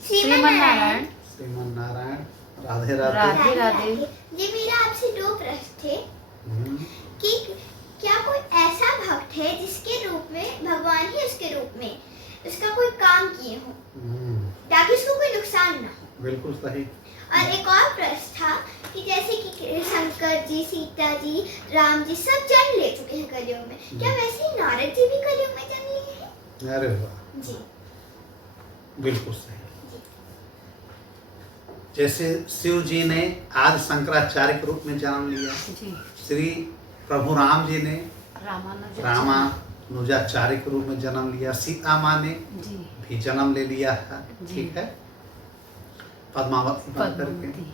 श्रीमन नारायण। श्रीमन नारायण। राधे राधे। राधे राधे। जी मेरा आपसे दो प्रश्न थे कि क्या कोई ऐसा भक्त है जिसके रूप में भगवान ही उसके रूप में उसका कोई काम किए हो ताकि उसको कोई नुकसान ना हो? बिल्कुल सही। और एक और प्रश्न था कि जैसे कि शंकर जी, सीता जी, राम जी सब जन्म ले चुके हैं कलयुग में, क्या वैसे ही नारद जी भी कलयुग में जन्म लिए हैं? अरे वाह जी बिल्कुल सही। जैसे शिव जी ने आज शंकराचार्य के रूप में जन्म लिया, जी। श्री प्रभु राम जी ने रामानुजाचार्य रामानुजाचार्य के रूप में जन्म लिया, सीता माँ ने जी भी जन्म ले लिया था, जी। ठीक है, पद्मावती बन करके, पद्मावती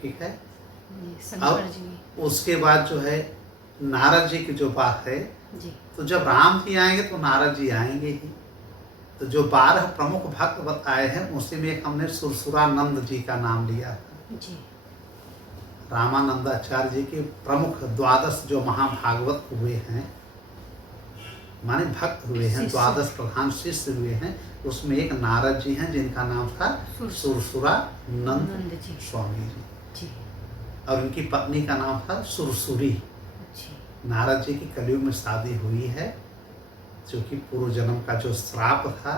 ठीक है। जी, शंकर अब जी उसके बाद जो है नारद जी की जो बात है, जी तो जब राम जी आएंगे तो नारद जी आएंगे ही। तो जो 12 प्रमुख भक्त बताए हैं उसी में एक हमने सुरसुरानंद जी का नाम लिया था। जी रामानंदाचार्य जी के प्रमुख 12 जो महाभागवत हुए हैं, माने भक्त हुए हैं, शिष्य। 12 प्रधान शिष्य हुए हैं, उसमें एक नारद जी हैं जिनका नाम था सुरसुरानंद नंद जी स्वामी जी, जी और उनकी पत्नी का नाम था सुरसुरी। जी नारद जी की कलयुग में शादी हुई है, जो कि पूर्व जन्म का जो श्राप था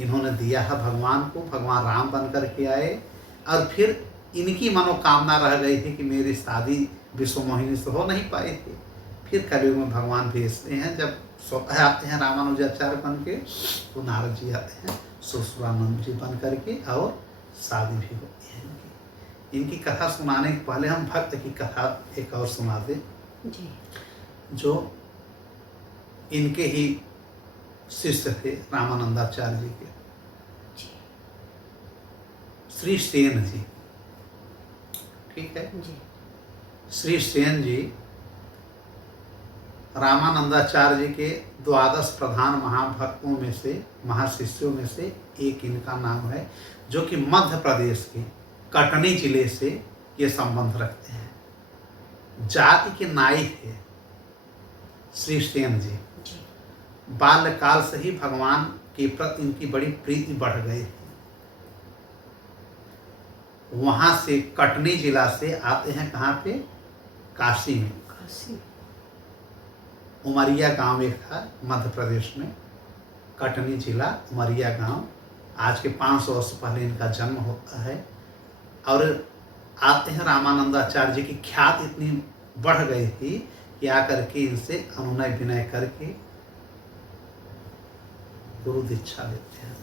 इन्होंने दिया है भगवान को। भगवान राम बन कर के आए और फिर इनकी मनोकामना रह गई थी कि मेरी शादी विश्व मोहिनी से हो नहीं पाई थी। फिर कलयुग में भगवान भेजते हैं, जब स्वतः आते हैं रामानुजाचार्य बन के, तो नारद जी आते हैं सुरसुरानंद जी बन करके और शादी भी होती है इनकी कथा सुनाने के पहले हम भक्त की कथा एक और सुना दें, जी जो इनके ही शिष्य थे रामानंदाचार्य जी के, जी श्री सेन जी, ठीक है। जी श्री सेन जी रामानंदाचार्य जी के 12 प्रधान महाभक्तों में से, महाशिष्यों में से एक इनका नाम है, जो कि मध्य प्रदेश के कटनी जिले से ये संबंध रखते हैं। जाति के नाई थे श्री सेन जी। जी बाल्यकाल से ही भगवान के प्रति इनकी बड़ी प्रीति बढ़ गई थी। वहां से कटनी जिला से आते हैं, कहाँ पे? काशी में। काशी उमरिया गांव एक था मध्य प्रदेश में, कटनी जिला उमरिया गांव। आज के 500 वर्ष पहले इनका जन्म होता है और आते हैं। रामानंदाचार्य जी की ख्यात इतनी बढ़ गई थी कि आकर के इनसे अनुनय विनय करके गुरु दीक्षा लेते हैं।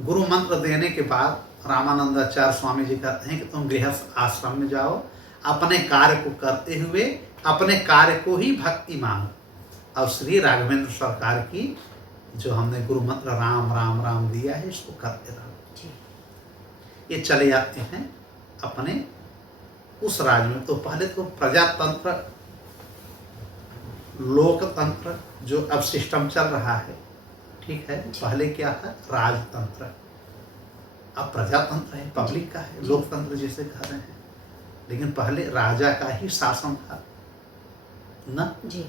गुरु मंत्र देने के बाद रामानंदाचार्य स्वामी जी कहते हैं कि तुम गृहस्थ आश्रम में जाओ, अपने कार्य को करते हुए अपने कार्य को ही भक्ति मानो, और श्री राघवेंद्र सरकार की जो हमने गुरु मंत्र राम राम राम दिया है इसको करते रहो। ये चले जाते हैं अपने उस राज्य में। तो पहले तो प्रजातंत्र, लोकतंत्र जो अब सिस्टम चल रहा है, ठीक है। पहले क्या था? राजतंत्र, अब प्रजातंत्र है, पब्लिक का है, लोकतंत्र जिसे कह रहे हैं। लेकिन पहले राजा का ही शासन था ना जी।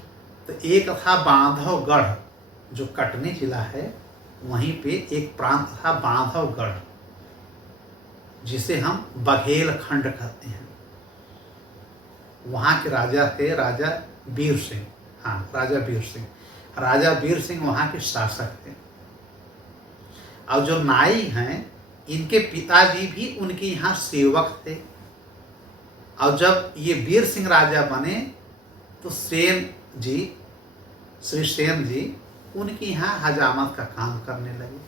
तो एक था बांधवगढ़, जो कटनी जिला है, वहीं पे एक प्रांत था बांधवगढ़, जिसे हम बघेल खंड कहते हैं। वहाँ के राजा थे राजा वीर सिंह। हाँ, राजा वीर सिंह। राजा वीर सिंह वहाँ के शासक थे। और जो नाई हैं, इनके पिताजी भी उनके यहाँ सेवक थे। और जब ये वीर सिंह राजा बने तो सेन जी, श्री सेन जी, उनके यहाँ हजामत का काम करने लगे।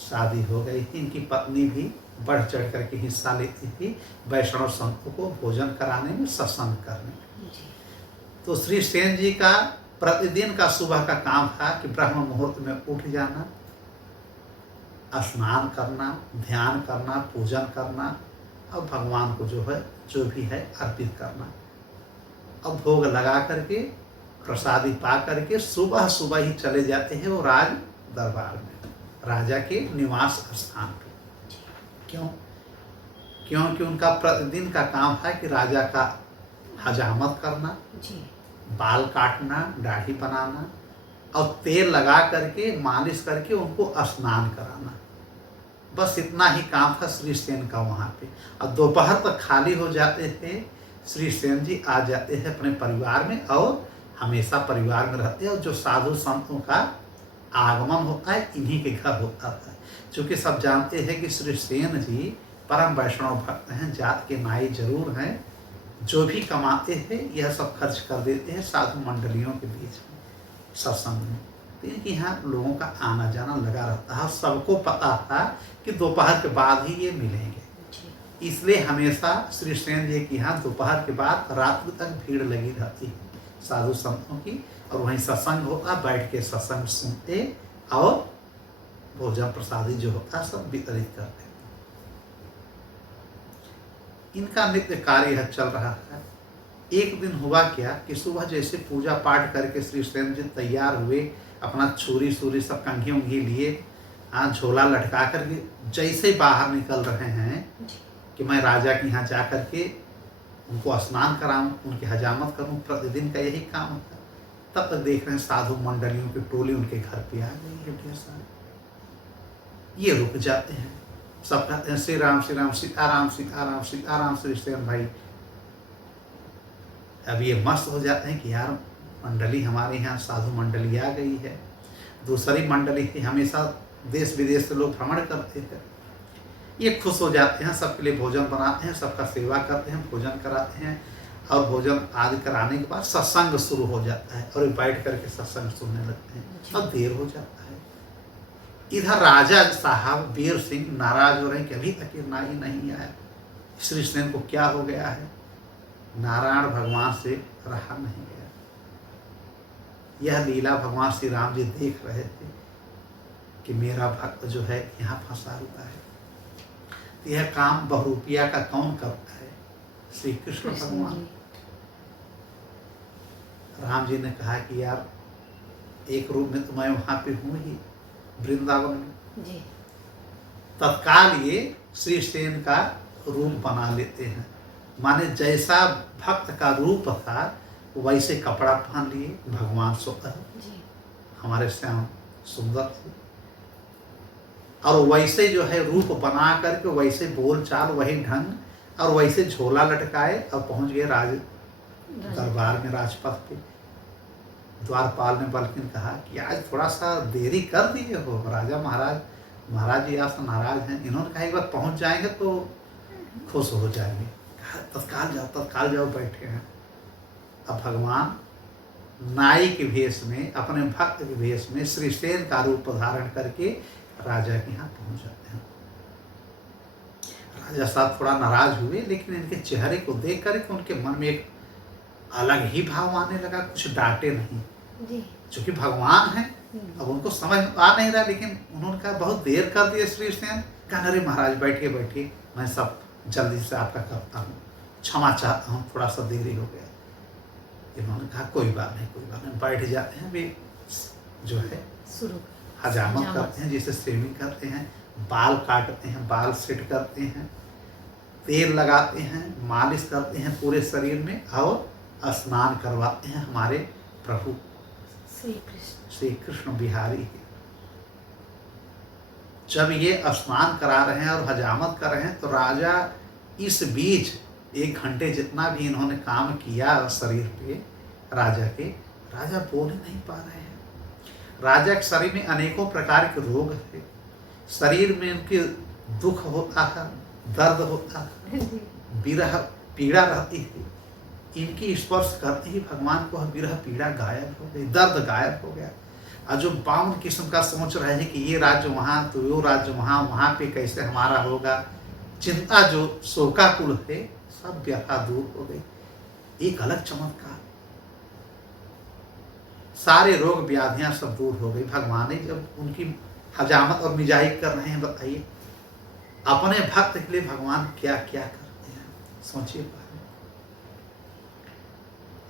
शादी हो गई थी। इनकी पत्नी भी बढ़ चढ़ करके हिस्सा लेती थी वैष्णव संतों को भोजन कराने में, सत्संग करने में। तो श्री सेन जी का प्रतिदिन का सुबह का काम था कि ब्रह्म मुहूर्त में उठ जाना, स्नान करना, ध्यान करना, पूजन करना और भगवान को जो भी है अर्पित करना। अब भोग लगा करके, प्रसादी पा करके सुबह सुबह ही चले जाते हैं वो राज दरबार में, राजा के निवास स्थान पे। क्यों? क्योंकि उनका प्रतिदिन का काम था कि राजा का हजामत करना, जी बाल काटना, दाढ़ी बनाना, और तेल लगा करके मालिश करके उनको स्नान कराना। बस इतना ही काम था श्री सेन का वहाँ पे। और दोपहर तक खाली हो जाते थे, श्री सेन जी आ जाते हैं अपने परिवार में और हमेशा परिवार में रहते हैं। और जो साधु संतों का आगमन होता है इन्हीं के घर होता था। चूँकि सब जानते हैं कि श्री सेन जी परम वैष्णव भक्त हैं, जात के नाई जरूर हैं। जो भी कमाते हैं यह सब खर्च कर देते हैं साधु मंडलियों के बीच में, सत्संग में। तो इनके यहाँ लोगों का आना जाना लगा रहता है। सबको पता था कि दोपहर के बाद ही ये मिलेंगे, इसलिए हमेशा श्री सेन जी के यहाँ दोपहर के बाद रात तक भीड़ लगी रहती है साधु संतों की। और वहीं सत्संग होता, बैठ के सत्संग सुनते और भोजन प्रसादी जो होता सब वितरित करते। इनका नित्य कार्य यह चल रहा था। एक दिन हुआ क्या कि सुबह जैसे पूजा पाठ करके श्री सेन जी तैयार हुए, अपना छुरी सूरी सब कंघी उंघी लिए, झोला लटका करके जैसे बाहर निकल रहे हैं कि मैं राजा के यहाँ जा करके उनको स्नान कराऊं, उनकी हजामत करूं, प्रतिदिन का यही काम होता। तब तक देख रहे हैं साधु मंडलियों की टोली उनके घर पे आ गई है ढेर सारे। ये रुक जाते हैं, सब कहते हैं श्री राम सीताराम सीताराम सीताराम। श्री सेन भाई अब ये मस्त हो जाते हैं कि यार मंडली हमारे यहाँ साधु मंडली आ गई है। दूसरी मंडली थी, हमेशा देश विदेश से लोग भ्रमण करते थे। ये खुश हो जाते हैं, सबके लिए भोजन बनाते हैं, सबका सेवा करते हैं, भोजन कराते हैं। और भोजन आदि कराने के बाद सत्संग शुरू हो जाता है और बैठ करके सत्संग सुनने लगते हैं। अब देर हो जाता है। इधर राजा साहब वीर सिंह नाराज हो रहे हैं कि अभी तक ये नाई नहीं आया। श्री सेन को क्या हो गया है? नारायण भगवान से रहा नहीं गया। यह लीला भगवान श्री राम जी देख रहे थे कि मेरा भक्त जो है यहाँ फंसा हुआ है। यह काम बहुरूपिया का कौन करता है? श्री कृष्ण भगवान। राम जी ने कहा कि यार एक रूप में तो मैं वहां पे हूँ ही, वृंदावन में जी। तत्काल ये श्री सेन का रूप बना लेते हैं। माने जैसा भक्त का रूप था वैसे कपड़ा पहन लिए भगवान स्वतः हमारे श्याम सुंदर थे। और वैसे जो है रूप बना करके वैसे बोल चाल वही ढंग और वैसे झोला लटकाए और पहुंच गए राज दरबार में, राजपथ पे। द्वारपाल ने बल्कि कहा कि आज थोड़ा सा देरी कर दिए हो राजा महाराज, महाराज जी आज नाराज हैं। इन्होंने कहा एक बार पहुंच जाएंगे तो खुश हो जाएंगे। तत्काल जाओ बैठे हैं। अब भगवान नाई के भेष में, अपने भक्त के भेष में श्री सेन का रूप धारण करके राजा के यहाँ पहुंच जाते हैं। राजा साहब थोड़ा नाराज हुए, लेकिन इनके चेहरे को देख कर उनके मन में एक अलग ही भाव आने लगा। कुछ डांटे नहीं, क्योंकि भगवान है। अब उनको समझ आ नहीं रहा, लेकिन उन्होंने कहा बहुत देर कर दिया श्री सेन। कहा अरे महाराज बैठिए, मैं सब जल्दी से आपका करता हूँ, क्षमा चाहता हूँ, थोड़ा सा देरी हो गया। इन्होंने कहा कोई बात नहीं, बैठ जाते हैं। वे जो है हजामत करते हैं, जैसे शेविंग करते हैं, बाल काटते हैं, बाल सेट करते हैं, तेल लगाते हैं, मालिश करते हैं पूरे शरीर में और स्नान करवाते हैं हमारे प्रभु श्री कृष्ण बिहारी। जब ये स्नान करा रहे हैं और हजामत कर रहे हैं तो राजा इस बीच 1 घंटे जितना भी इन्होंने काम किया शरीर पे राजा बोल नहीं पा रहे हैं। राजा के शरीर में अनेकों प्रकार के रोग थे, शरीर में उनके दुख होता था, दर्द होता था, विरह पीड़ा रहती थी। इनकी स्पर्श करते ही भगवान को विरह पीड़ा गायब हो गई, दर्द गायब हो गया। और जो 52 किस्म का सोच रहे हैं कि ये राज्य वहाँ तो वो राज्य वहाँ, वहाँ पे कैसे हमारा होगा, चिंता जो शोकाकुल है सब व्यथा दूर हो गई। एक अलग चमत्कार, सारे रोग व्याधियां सब दूर हो गई। भगवान ने जब उनकी हजामत और मिजाही कर रहे हैं, बताइए अपने भक्त के लिए भगवान क्या क्या करते हैं, सोचिए।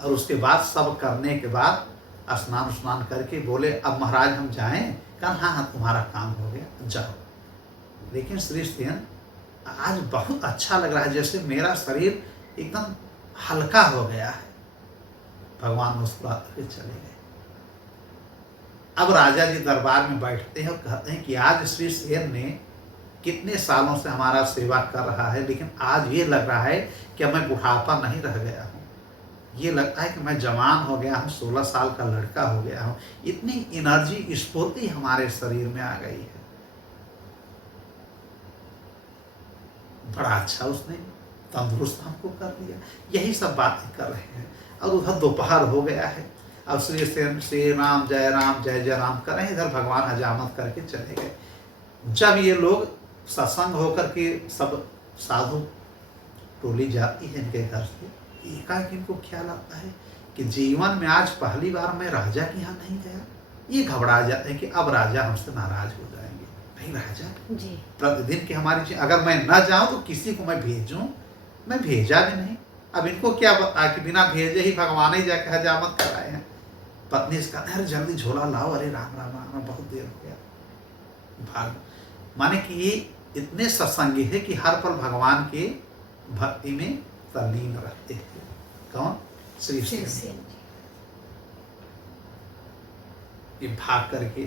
और उसके बाद सब करने के बाद स्नान करके बोले अब महाराज हम जाएं? कहा हाँ तुम्हारा काम हो गया, जाओ। लेकिन श्री सेन आज बहुत अच्छा लग रहा है, जैसे मेरा शरीर एकदम हल्का हो गया है। भगवान मुस्कुराते हुए चले गए। अब राजा जी दरबार में बैठते हैं और कहते हैं कि आज श्री सेन ने कितने सालों से हमारा सेवा कर रहा है, लेकिन आज ये लग रहा है कि मैं बुढ़ापा नहीं रह गया हूँ। ये लगता है कि मैं जवान हो गया हूँ, 16 साल का लड़का हो गया हूँ। इतनी एनर्जी, स्फूर्ति हमारे शरीर में आ गई है। बड़ा अच्छा उसने तंदुरुस्त हमको कर दिया। यही सब बातें कर रहे हैं और उधर दोपहर हो गया है। अब श्री राम जय राम कर रहे हैं। इधर भगवान हजामत करके चले गए। जब ये लोग सत्संग होकर के सब साधु टोली जाती है इनके घर से, एकाएक इनको ख्याल आता है कि जीवन में आज पहली बार मैं राजा के यहाँ नहीं गया। ये घबरा जाते हैं कि अब राजा हमसे नाराज हो जाएंगे। भाई राजा जी प्रतिदिन की हमारी चीज, अगर मैं न जाऊं तो किसी को मैं भेजूं, मैं भेजा भी नहीं। अब इनको क्या बता कि बिना भेजे ही भगवान ही जाके हजामत कराए हैं। पत्नी इसका अरे जल्दी झोला लाओ, अरे राम राम राम, बहुत देर हो गया। भाग माने कि ये इतने सत्संगी है कि हर पल भगवान के भक्ति में तल्लीन रहते हैं। कौन? श्री श्री सेन। सेन जी। ये भाग करके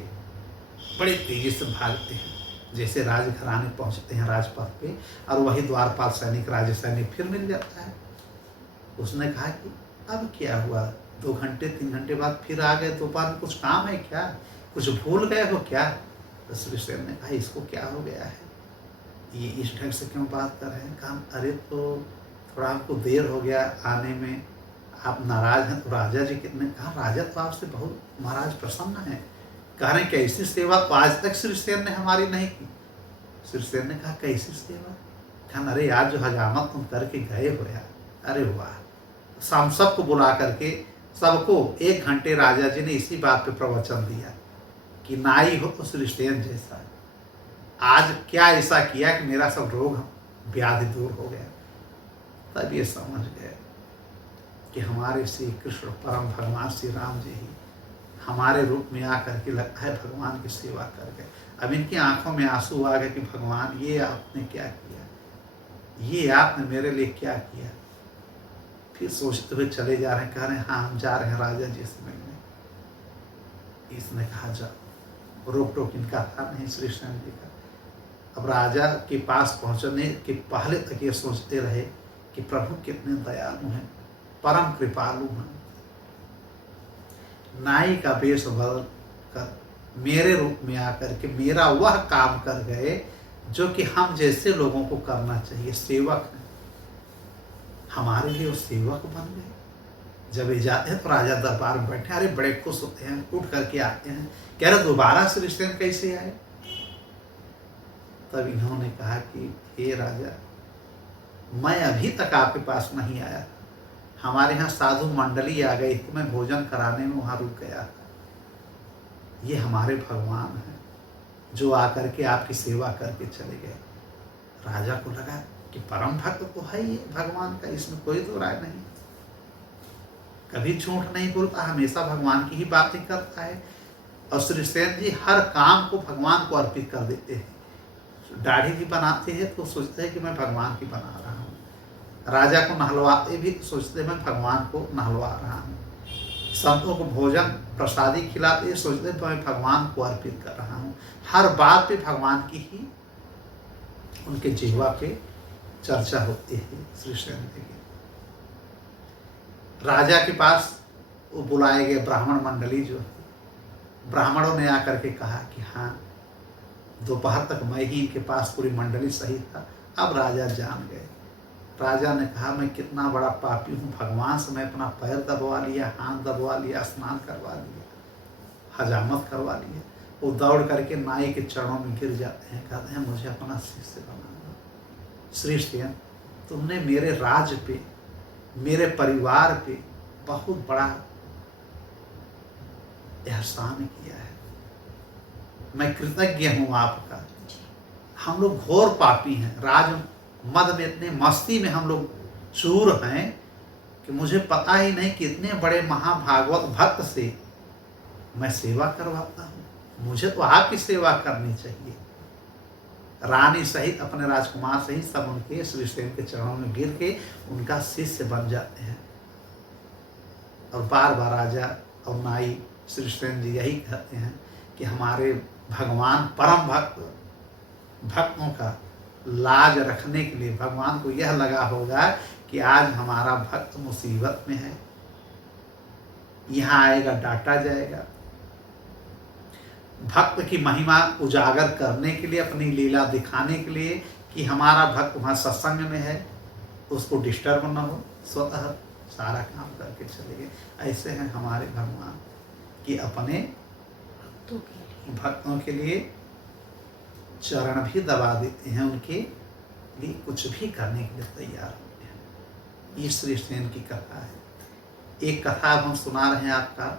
बड़े तेजी से भागते हैं। जैसे राजघराने पहुंचते हैं राजपथ पे, और वही द्वारपाल सैनिक, राज सैनिक फिर मिल जाता है। उसने कहा कि अब क्या हुआ, 2 घंटे 3 घंटे बाद फिर आ गए, दोपहर में कुछ काम है क्या, कुछ भूल गए हो क्या? तो श्री सेन ने कहा इसको क्या हो गया है, ये इस ढंग से क्यों बात कर रहे हैं? कहा अरे तो थोड़ा हमको देर हो गया आने में, आप नाराज हैं? तो राजा जी कितने कहा राजा तो आपसे बहुत महाराज प्रसन्न है। कह रहे हैं कैसी सेवा तो आज तक श्री सेन ने हमारी नहीं की। श्री सेन ने कहा कैसी सेवा? कहा अरे आज जो हजामत तुम करके गए हो यार, अरे वाह। हम सबको बुला करके सबको 1 घंटे राजा जी ने इसी बात पे प्रवचन दिया कि नाई हो तो श्री सेन जैसा। आज क्या ऐसा किया कि मेरा सब रोग व्याधि दूर हो गया। तब ये समझ गए कि हमारे श्री कृष्ण परम भगवान श्री राम जी ही हमारे रूप में आकर के लगता है भगवान की सेवा कर गए। अब इनकी आंखों में आंसू आ गए कि भगवान ये आपने क्या किया, ये आपने मेरे लिए क्या किया। फिर सोचते हुए चले जा रहे हैं, कह रहे हैं हाँ हम जा रहे हैं राजा जी से मिलने। इसने कहा जाओ, रोक टोक इनका था नहीं श्री सेन जी का। अब राजा के पास पहुंचने के पहले तक ये सोचते रहे कि प्रभु कितने दयालु हैं, परम कृपालु हैं। नाई का वेश बदल कर मेरे रूप में आकर के मेरा वह काम कर गए जो कि हम जैसे लोगों को करना चाहिए। सेवक हैं, हमारे लिए वो सेवक बन गए। जब ये जाते हैं तो राजा दरबार में बैठे, अरे बड़े खुश होते हैं, उठ करके आते हैं, कह रहे दोबारा श्री सेन कैसे आए? तब इन्होंने कहा कि हे राजा, मैं अभी तक आपके पास नहीं आया, हमारे यहाँ साधु मंडली आ गई तो मैं भोजन कराने में वहाँ रुक गया था। ये हमारे भगवान हैं जो आकर के आपकी सेवा करके चले गए। राजा को लगा कि परम भक्त तो है ये भगवान का, इसमें कोई दो राय नहीं, कभी झूठ नहीं बोलता, हमेशा भगवान की ही बातें करता है। और श्री सेन जी हर काम को भगवान को अर्पित कर देते हैं। दाढ़ी भी बनाते हैं तो सोचते हैं कि मैं भगवान की बना रहा हूँ। राजा को नहलवाते भी तो सोचते हैं मैं भगवान को नहलवा रहा हूँ। संतों को भोजन प्रसादी खिलाते सोचते हैं मैं भगवान को अर्पित कर रहा हूँ। हर बात पे भगवान की ही उनके जीवा पे चर्चा होती है। श्री सेन जी की राजा के पास वो बुलाए गए ब्राह्मण मंडली जो है, ब्राह्मणों ने आकर के कहा कि हाँ दोपहर तक मैं ही इनके पास पूरी मंडली सही था, अब राजा जान गए। राजा ने कहा मैं कितना बड़ा पापी हूँ, भगवान से मैं अपना पैर दबवा लिया, हाथ दबवा लिया, स्नान करवा लिया, हजामत करवा लिया। वो दौड़ करके नाई के चरणों में गिर जाते हैं, कहते हैं मुझे अपना शिष्य बनाना। श्री सेन तुमने मेरे राज पे, मेरे परिवार पे बहुत बड़ा एहसान किया है, मैं कृतज्ञ हूँ आपका। हम लोग घोर पापी हैं, राज मद में इतने मस्ती में हम लोग चूर हैं कि मुझे पता ही नहीं कि इतने बड़े महाभागवत भक्त से मैं सेवा करवाता हूँ। मुझे तो आपकी सेवा करनी चाहिए। रानी सहित अपने राजकुमार सहित सब उनके श्री सेन के चरणों में गिर के उनका शिष्य बन जाते हैं। और बार बार राजा और नाई श्री सेन जी यही कहते हैं कि हमारे भगवान परम भक्तों का लाज रखने के लिए भगवान को यह लगा होगा कि आज हमारा भक्त मुसीबत में है, यहाँ आएगा डांटा जाएगा। भक्त की महिमा उजागर करने के लिए, अपनी लीला दिखाने के लिए कि हमारा भक्त वहाँ सत्संग में है, उसको डिस्टर्ब न हो, स्वतः सारा काम करके चले गए। ऐसे हैं हमारे भगवान कि अपने भक्तों के लिए चरण भी दबा देते हैं, उनके लिए कुछ भी करने के लिए तैयार होते हैं। ये श्री सेन की कथा है। एक कथा हम सुना रहे हैं आपका,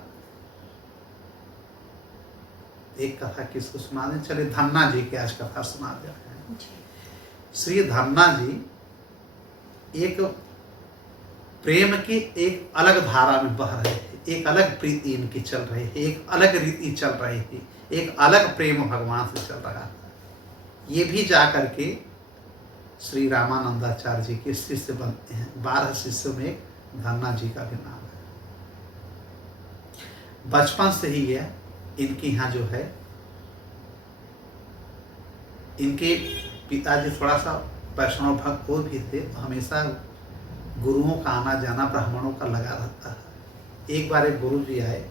एक कथा किसको सुना दें? चलिए धन्ना जी की आज कथा सुना दे रहे हैं। श्री धन्ना जी एक प्रेम की एक अलग धारा में बह रहे थे, एक अलग प्रीति इनकी चल रही है, एक अलग रीति चल रही थी, एक अलग प्रेम भगवान से चल रहा था। ये भी जा करके श्री रामानंदाचार्य जी के शिष्य बनते हैं। 12 शिष्यों में एक धन्ना जी का भी नाम है। बचपन से ही है इनके यहाँ जो है, इनके पिताजी थोड़ा सा वैष्णव भक्त हो भी थे, तो हमेशा गुरुओं का आना जाना ब्राह्मणों का लगा रहता है। एक बार एक गुरु जी आए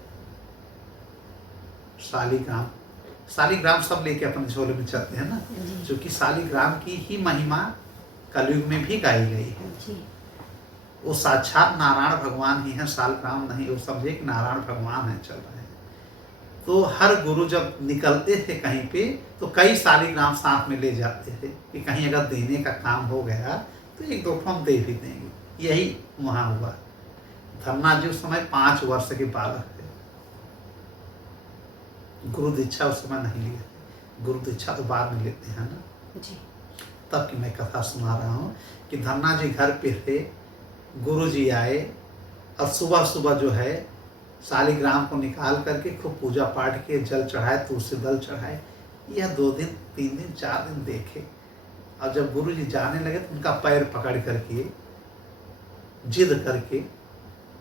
शालिग्राम, शालिग्राम सब लेके अपने झोले में चलते हैं ना, जो कि शालिग्राम की ही महिमा कलयुग में भी गाई गई है। वो साक्षात नारायण भगवान ही है, शालिग्राम नहीं। वो समझे कि नारायण भगवान है, चल रहे हैं। तो हर गुरु जब निकलते थे कहीं पे तो कई शालिग्राम साथ में ले जाते थे कि कहीं अगर देने का काम हो गया तो एक दो हम दे भी देंगे। यही वहाँ हुआ। धन्ना जी उस समय 5 वर्ष के बालक थे। गुरु दीक्षा उस समय नहीं लिए थे, गुरु दीक्षा तो बाद में लेते हैं ना जी। तब की मैं कथा सुना रहा हूँ कि धन्ना जी घर पे थे, गुरु जी आए और सुबह सुबह जो है शालिग्राम को निकाल करके खूब पूजा पाठ किए, जल चढ़ाए, तुलसी दल चढ़ाए। यह 2 दिन 3 दिन 4 दिन देखे, और जब गुरु जी जाने लगे तो उनका पैर पकड़ करके जिद करके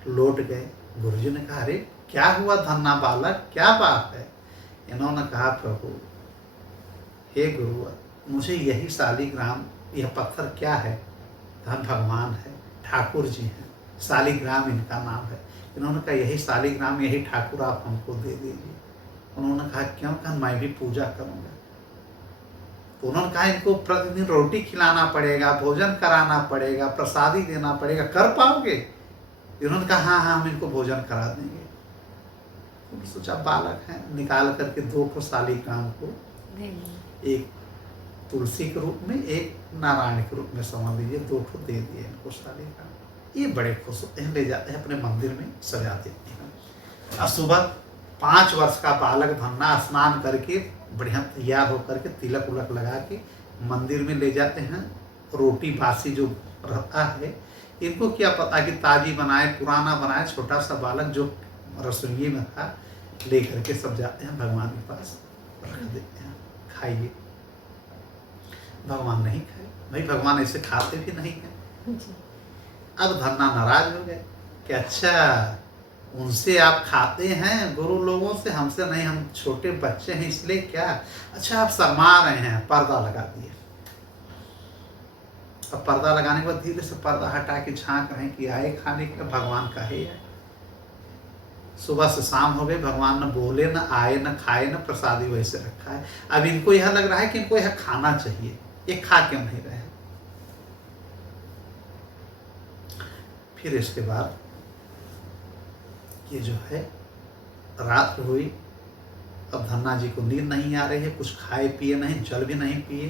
लौट गए। गुरु जी ने कहा, अरे क्या हुआ धन्ना बालक, क्या बात है? इन्होंने कहा, प्रभु हे गुरुवर, मुझे यही शालिग्राम, यह पत्थर क्या है? धन भगवान है, ठाकुर जी हैं, शालिग्राम इनका नाम है। इन्होंने कहा, यही शालिग्राम, यही ठाकुर आप हमको दे दीजिए। उन्होंने कहा, क्यों? कहा, मैं भी पूजा करूँगा। तो उन्होंने कहा, इनको प्रतिदिन रोटी खिलाना पड़ेगा, भोजन कराना पड़ेगा, प्रसादी देना पड़ेगा, कर पाओगे? इन्होंने कहा, हाँ हाँ, हम इनको भोजन करा देंगे। तो सोचा बालक हैं, निकाल करके 2 को शालिग्राम को, एक तुलसी के रूप में, एक नारायण के रूप में समझ लीजिए, 2 को दे दिए इनको शालिग्राम। ये बड़े खुश होते हैं, ले जाते हैं अपने मंदिर में सजा देते हैं। और सुबह 5 वर्ष का बालक धन्ना स्नान करके बढ़िया तैयार होकर के तिलक उलक लगा के मंदिर में ले जाते हैं। रोटी बासी जो रहता है, इनको क्या पता कि ताजी बनाए पुराना बनाए, छोटा सा बालक जो रसोई में था ले करके सब जाते हैं भगवान के पास रख देते हैं, खाइए। भगवान नहीं खाए, भाई भगवान ऐसे खाते भी नहीं हैं। अब धन्ना नाराज हो गए कि अच्छा उनसे आप खाते हैं गुरु लोगों से, हमसे नहीं, हम छोटे बच्चे हैं इसलिए क्या? अच्छा आप शर्मा रहे हैं, पर्दा लगा दिए। अब पर्दा लगाने के बाद धीरे से पर्दा हटा के झांक रहे हैं कि आए खाने के लिए, भगवान कहे आए। सुबह से शाम हो गई, भगवान न बोले, न आए, न खाए, न प्रसादी वैसे रखा है। अब इनको यह लग रहा है कि इनको यह खाना चाहिए, ये खा क्यों नहीं रहे? फिर इसके बाद ये जो है रात हुई। अब धन्ना जी को नींद नहीं आ रही है, कुछ खाए पिए नहीं, जल भी नहीं पिए।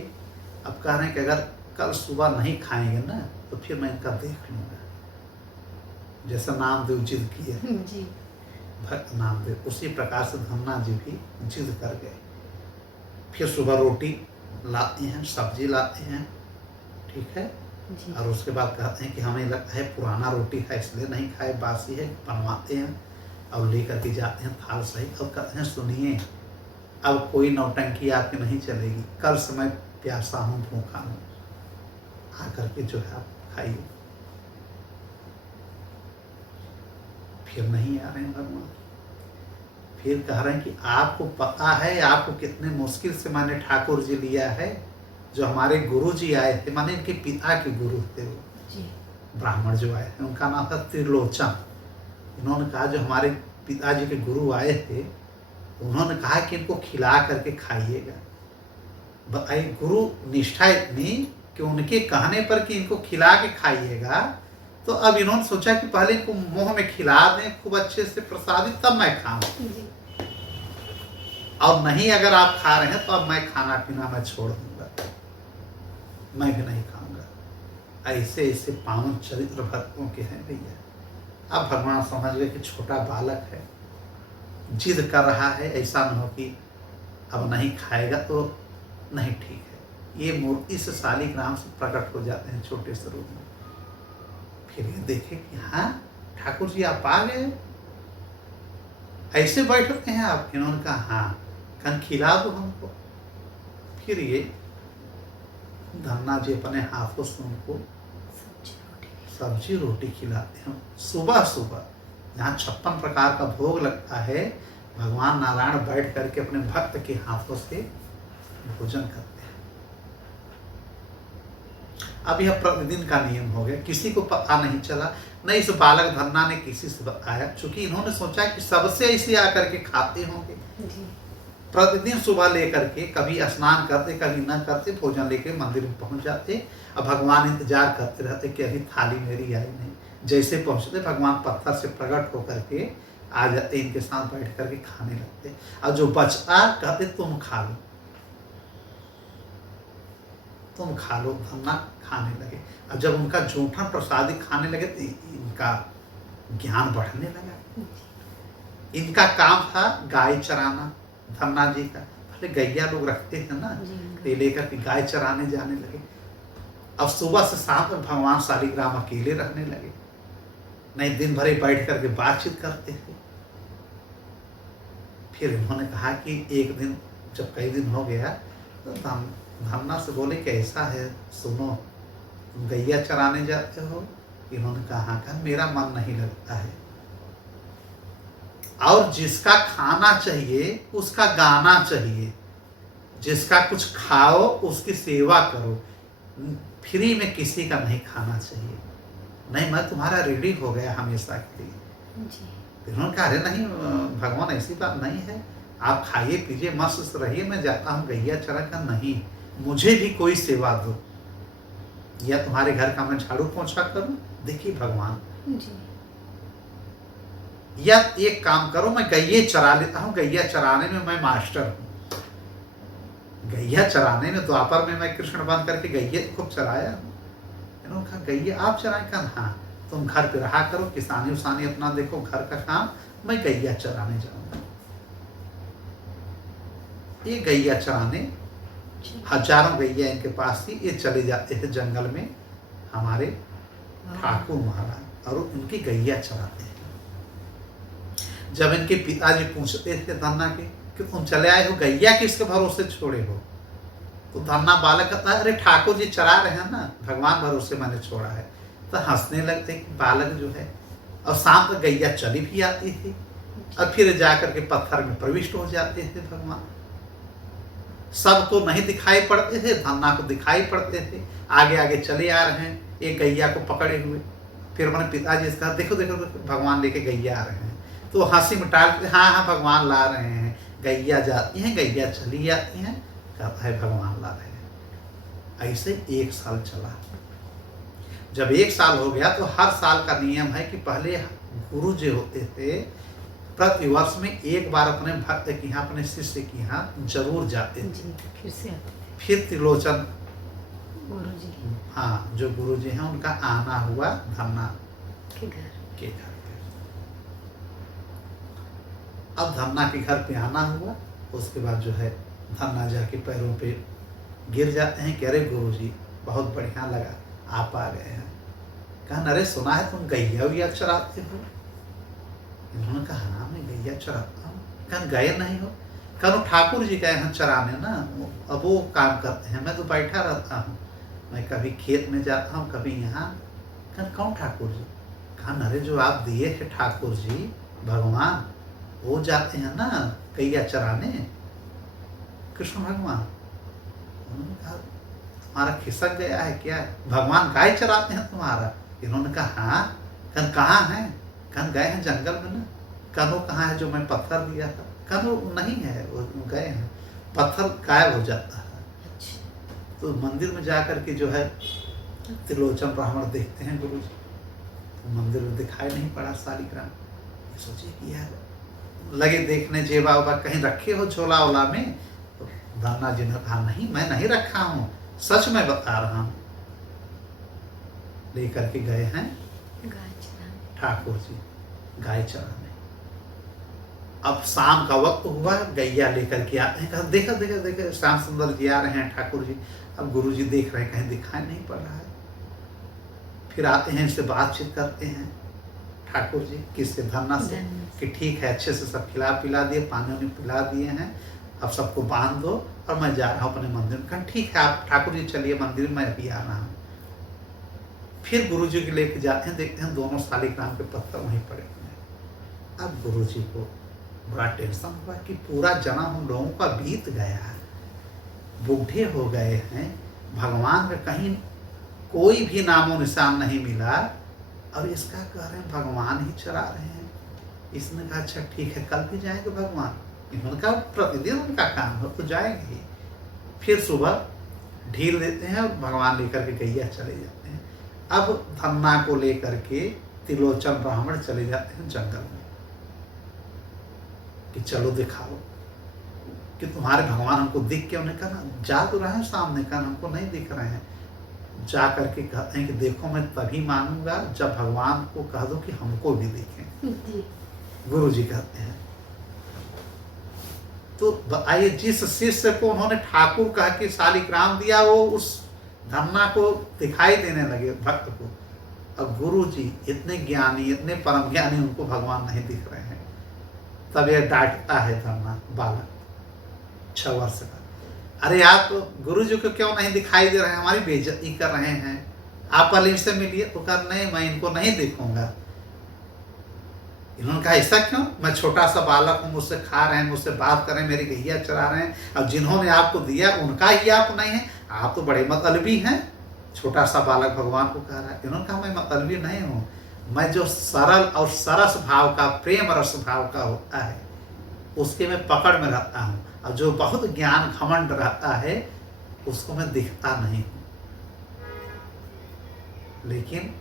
अब कह रहे हैं कि अगर कल सुबह नहीं खाएंगे ना तो फिर मैं इनका देख लूँगा। जैसा नामदेव जिद किए जी, भक्त नामदेव, उसी प्रकार से धन्ना जी भी जिद कर गए। फिर सुबह रोटी लाते हैं, सब्जी लाते हैं, ठीक है। और उसके बाद कहते हैं कि हमें लगता है पुराना रोटी है इसलिए नहीं खाए, बासी है, बनवाते हैं और लेकर के जाते हैं थाल सहित। और कहते हैं सुनिए, अब कोई नौटंकी आपकी नहीं चलेगी, कल से मैं प्यासा हूँ, भूखा हूँ, आकर के जो है आप खाइए। फिर नहीं आ रहे हैं भगवान। फिर कह रहे हैं कि आपको पता है आपको कितने मुश्किल से मैंने ठाकुर जी लिया है। जो हमारे गुरु जी आए थे, माने इनके पिता के गुरु थे वो जी ब्राह्मण जो आए थे, उनका नाम था त्रिलोचन। इन्होंने कहा जो हमारे पिताजी के गुरु आए थे, उन्होंने कहा कि इनको खिला करके खाइएगा। बताइए, गुरु निष्ठा इतनी कि उनके कहने पर कि इनको खिला के खाइएगा। तो अब इन्होंने सोचा कि पहले इनको मुंह में खिला दें खूब अच्छे से प्रसादित, तब मैं खाऊं। जी और नहीं, अगर आप खा रहे हैं तो अब मैं खाना पीना मैं छोड़ दूंगा, मैं भी नहीं खाऊंगा। ऐसे ऐसे पावन चरित्र भक्तों के हैं भैया। अब भगवान समझ गए कि छोटा बालक है, जिद कर रहा है, ऐसा न हो कि अब नहीं खाएगा तो नहीं ठीक है। ये मूर्ति से शालिग्राम से प्रकट हो जाते हैं छोटे स्वरूप में। फिर ये देखे कि हाँ ठाकुर जी आप आ गए, ऐसे बैठते हैं आप। इन्होंने कहा हाँ, कन खिला दो हमको। फिर ये धन्ना जी अपने हाथों से उनको सब्जी रोटी खिलाते हैं। सुबह सुबह जहाँ 56 प्रकार का भोग लगता है, भगवान नारायण बैठ करके अपने भक्त के हाथों से भोजन करते हैं। अब यह प्रतिदिन का नियम हो गया, किसी को पता नहीं चला, न इस बालक धन्ना ने किसी से बताया, क्योंकि इन्होंने सोचा कि सबसे ऐसे आकर के खाते होंगे। जी प्रतिदिन सुबह लेकर के कभी स्नान करते कभी न करते, भोजन लेके मंदिर में पहुंच जाते। अब भगवान इंतजार करते रहते कि अभी थाली मेरी आई नहीं। जैसे पहुंचते भगवान पत्थर से प्रकट होकर के आ जाते, इनके साथ बैठ करके खाने लगते। और जो बचता कहते तुम खा लो, तुम खा लो। धन्ना खाने लगे। अब जब उनका जूठा प्रसादी खाने लगे तो इनका ज्ञान बढ़ने लगा। इनका काम था गाय चराना, धन्ना जी का। पहले गैया लोग रखते थे ना, ते लेकर के गाय चराने जाने लगे। अब सुबह से शाम तक भगवान शालिग्राम अकेले रहने लगे, नहीं दिन भर बैठ करके बातचीत करते थे। फिर इन्होंने कहा कि एक दिन जब कई दिन हो गया तो धन्ना से बोले कि ऐसा है, सुनो तुम गैया चराने जाते हो। इन्होंने कहा हाँ, मेरा मन नहीं लगता है, और जिसका खाना चाहिए उसका गाना चाहिए, जिसका कुछ खाओ उसकी सेवा करो, फ्री में किसी का नहीं खाना चाहिए। नहीं, मैं तुम्हारा रेडी हो गया हमेशा के लिए। इन्होंने कहा अरे नहीं भगवान, ऐसी बात नहीं है, आप खाइए पीजिए मस्त रहिए, मैं जाता हूँ गैया चरा कर। नहीं, मुझे भी कोई सेवा दो, या तुम्हारे घर का मैं झाड़ू पोंछा करूं। देखिए भगवान, या एक काम करो, मैं गैये चरा लेता हूं, गैया चराने में मैं मास्टर हूं। गैया चराने में द्वापर में मैं कृष्ण बन करके गैये खूब चराया हूं। इन्होंने कहा गैया आप चराएं? कहा हाँ, तुम घर पे रहा करो, किसानी उसानी अपना देखो, घर का काम, मैं गैया चराने जाऊंगा। ये गैया चराने हजारों गैया इनके पास थी। ये चले जाते थे जंगल में हमारे ठाकुर महाराज, और उनकी गैया चराते हैं। जब इनके पिताजी पूछते थे धन्ना के कि तुम चले आए हो, गैया किसके भरोसे छोड़े हो? तो धन्ना बालक कहता है अरे ठाकुर जी चरा रहे हैं ना, भगवान भरोसे मैंने छोड़ा है। तो हंसने लगते कि बालक जो है। और शाम तक गैया चली भी आती थी, और फिर जाकर के पत्थर में प्रविष्ट हो जाते थे भगवान। सबको नहीं दिखाई पड़ते थे, धन्ना को दिखाई पड़ते थे, आगे आगे चले आ रहे हैं एक गैया को पकड़े हुए। फिर मैंने पिताजी से कहा देखो देखो देखो भगवान लेके गैया आ रहे हैं। तो हंसी में टालते, हाँ हाँ भगवान ला रहे हैं। गैया जाती हैं, गैया चली जाती हैं, कहता है भगवान ला रहे हैं। ऐसे 1 साल चला। जब 1 साल हो गया तो हर साल का नियम है कि पहले गुरु जो होते थे प्रति वर्ष में एक बार अपने भक्त के यहाँ, अपने शिष्य के यहाँ जरूर जाते थे। फिर त्रिलोचन गुरुजी, हाँ जो गुरुजी हैं उनका आना हुआ धन्ना के घर पे। अब धन्ना के घर पे आना हुआ, उसके बाद जो है धन्ना जाके पैरों पे गिर जाते हैं कि अरे गुरुजी बहुत बढ़िया लगा आप आ गए हैं। कहा अरे सुना है तुम गैया वैया चराते हो? इन्होंने कहा हाँ मैं गैया चराता हूँ। कहा गए नहीं हो? कहा ठाकुर जी गए हैं चराने ना, अब वो काम करते हैं, मैं तो बैठा रहता हूँ, मैं कभी खेत में जाता हूँ कभी यहाँ। कहा कौन ठाकुर जी? कहा अरे जो आप दिए थे ठाकुर जी भगवान, वो जाते हैं ना गैया चराने, कृष्ण भगवान। उन्होंने कहा तुम्हारा खिसक गया है क्या, भगवान गाय चराते हैं तुम्हारा? इन्होंने कहा हाँ। कन कहाँ है? कन गए हैं जंगल में ना। कनो कहाँ है जो मैं पत्थर दिया था? कनो नहीं है, वो गए हैं। पत्थर गायब हो जाता है। अच्छा। तो मंदिर में जाकर के जो है त्रिलोचन ब्राह्मण देखते हैं गुरु जी, तो मंदिर में दिखाई नहीं पड़ा शालिग्राम। ये सोचे कि यार, लगे देखने जेबा उबा कहीं रखे हो झोला वोला में। तो धन्ना जी ने कहा नहीं, मैं नहीं रखा हूँ, सच में बता रहा हूँ। लेकर के गए हैं गाय चराने। ठाकुर जी गाय चराने। अब शाम का वक्त हुआ, गैया लेकर के आते हैं। कहा देखा देखा देखा श्याम सुंदर जी आ रहे हैं ठाकुर जी। अब गुरु जी देख रहे हैं कहीं दिखाई नहीं पड़ रहा है। फिर आते हैं, इससे बातचीत करते हैं ठाकुर जी किससे, धन्ना से, कि ठीक है अच्छे से सब खिला पिला दिए, पानी वानी पिला दिए हैं, अब सबको बांध दो और मैं जा रहा हूँ अपने मंदिर में। कहा ठीक है आप ठाकुर जी चलिए मंदिर में, मैं अभी आ रहा हूँ। फिर गुरु जी को लेके जाते हैं, देखते हैं दोनों शालिग्राम के पत्थर वहीं पड़े हुए हैं। अब गुरु जी को बड़ा टेंशन हुआ कि पूरा जन्म हम लोगों का बीत गया, बूढ़े हो गए हैं, भगवान का कहीं कोई भी नामो निशान नहीं मिला, और इसका कह रहे हैं भगवान ही चरा रहे हैं। इसने कहा अच्छा ठीक है कल भी जाएंगे भगवान। इन्होंने कहा प्रतिदिन उनका काम हो तो जाएंगे ही। फिर सुबह ढील देते हैं और भगवान लेकर के गैया चले जाते हैं। अब धन्ना को लेकर के त्रिलोचन ब्राह्मण चले जाते हैं जंगल में कि चलो दिखाओ कि तुम्हारे भगवान हमको दिख के। उन्हें कहा जा तो रहे हैं सामने, कहा हमको नहीं दिख रहे हैं। जा करके कहते हैं कि देखो मैं तभी मानूंगा जब भगवान को कह दो कि हमको भी दिखें। गुरु जी कहते हैं। तो आइए, जिस शिष्य को उन्होंने ठाकुर कह के शालिग्राम दिया, वो उस धन्ना को दिखाई देने लगे भक्त को। अब गुरु जी इतने ज्ञानी, इतने परम ज्ञानी, उनको भगवान नहीं दिख रहे हैं। तब यह डांटता है धन्ना बालक 6 वर्ष का, अरे आप गुरु जी को क्यों नहीं दिखाई दे रहे हैं, हमारी बेइज्जती कर रहे हैं, आप पहले इनसे मिलिए। तो कहा नहीं मैं इनको नहीं देखूंगा। इन्होंने कहा ऐसा क्यों, मैं छोटा सा बालक हूँ, मुझसे खा रहे हैं, मुझसे बात कर रहे हैं, मेरी गैया चरा रहे हैं, अब जिन्होंने आपको दिया उनका ही आप नहीं है, आप तो बड़े मतलबी हैं। छोटा सा बालक भगवान को कह रहा है। इन्होंने कहा मैं मतलबी नहीं हूँ, मैं जो सरल और सरस भाव का, प्रेम रस भाव का होता है उसके मैं पकड़ में रहता हूँ, और जो बहुत ज्ञान घमंड रहता है उसको मैं दिखता नहीं हूँ। लेकिन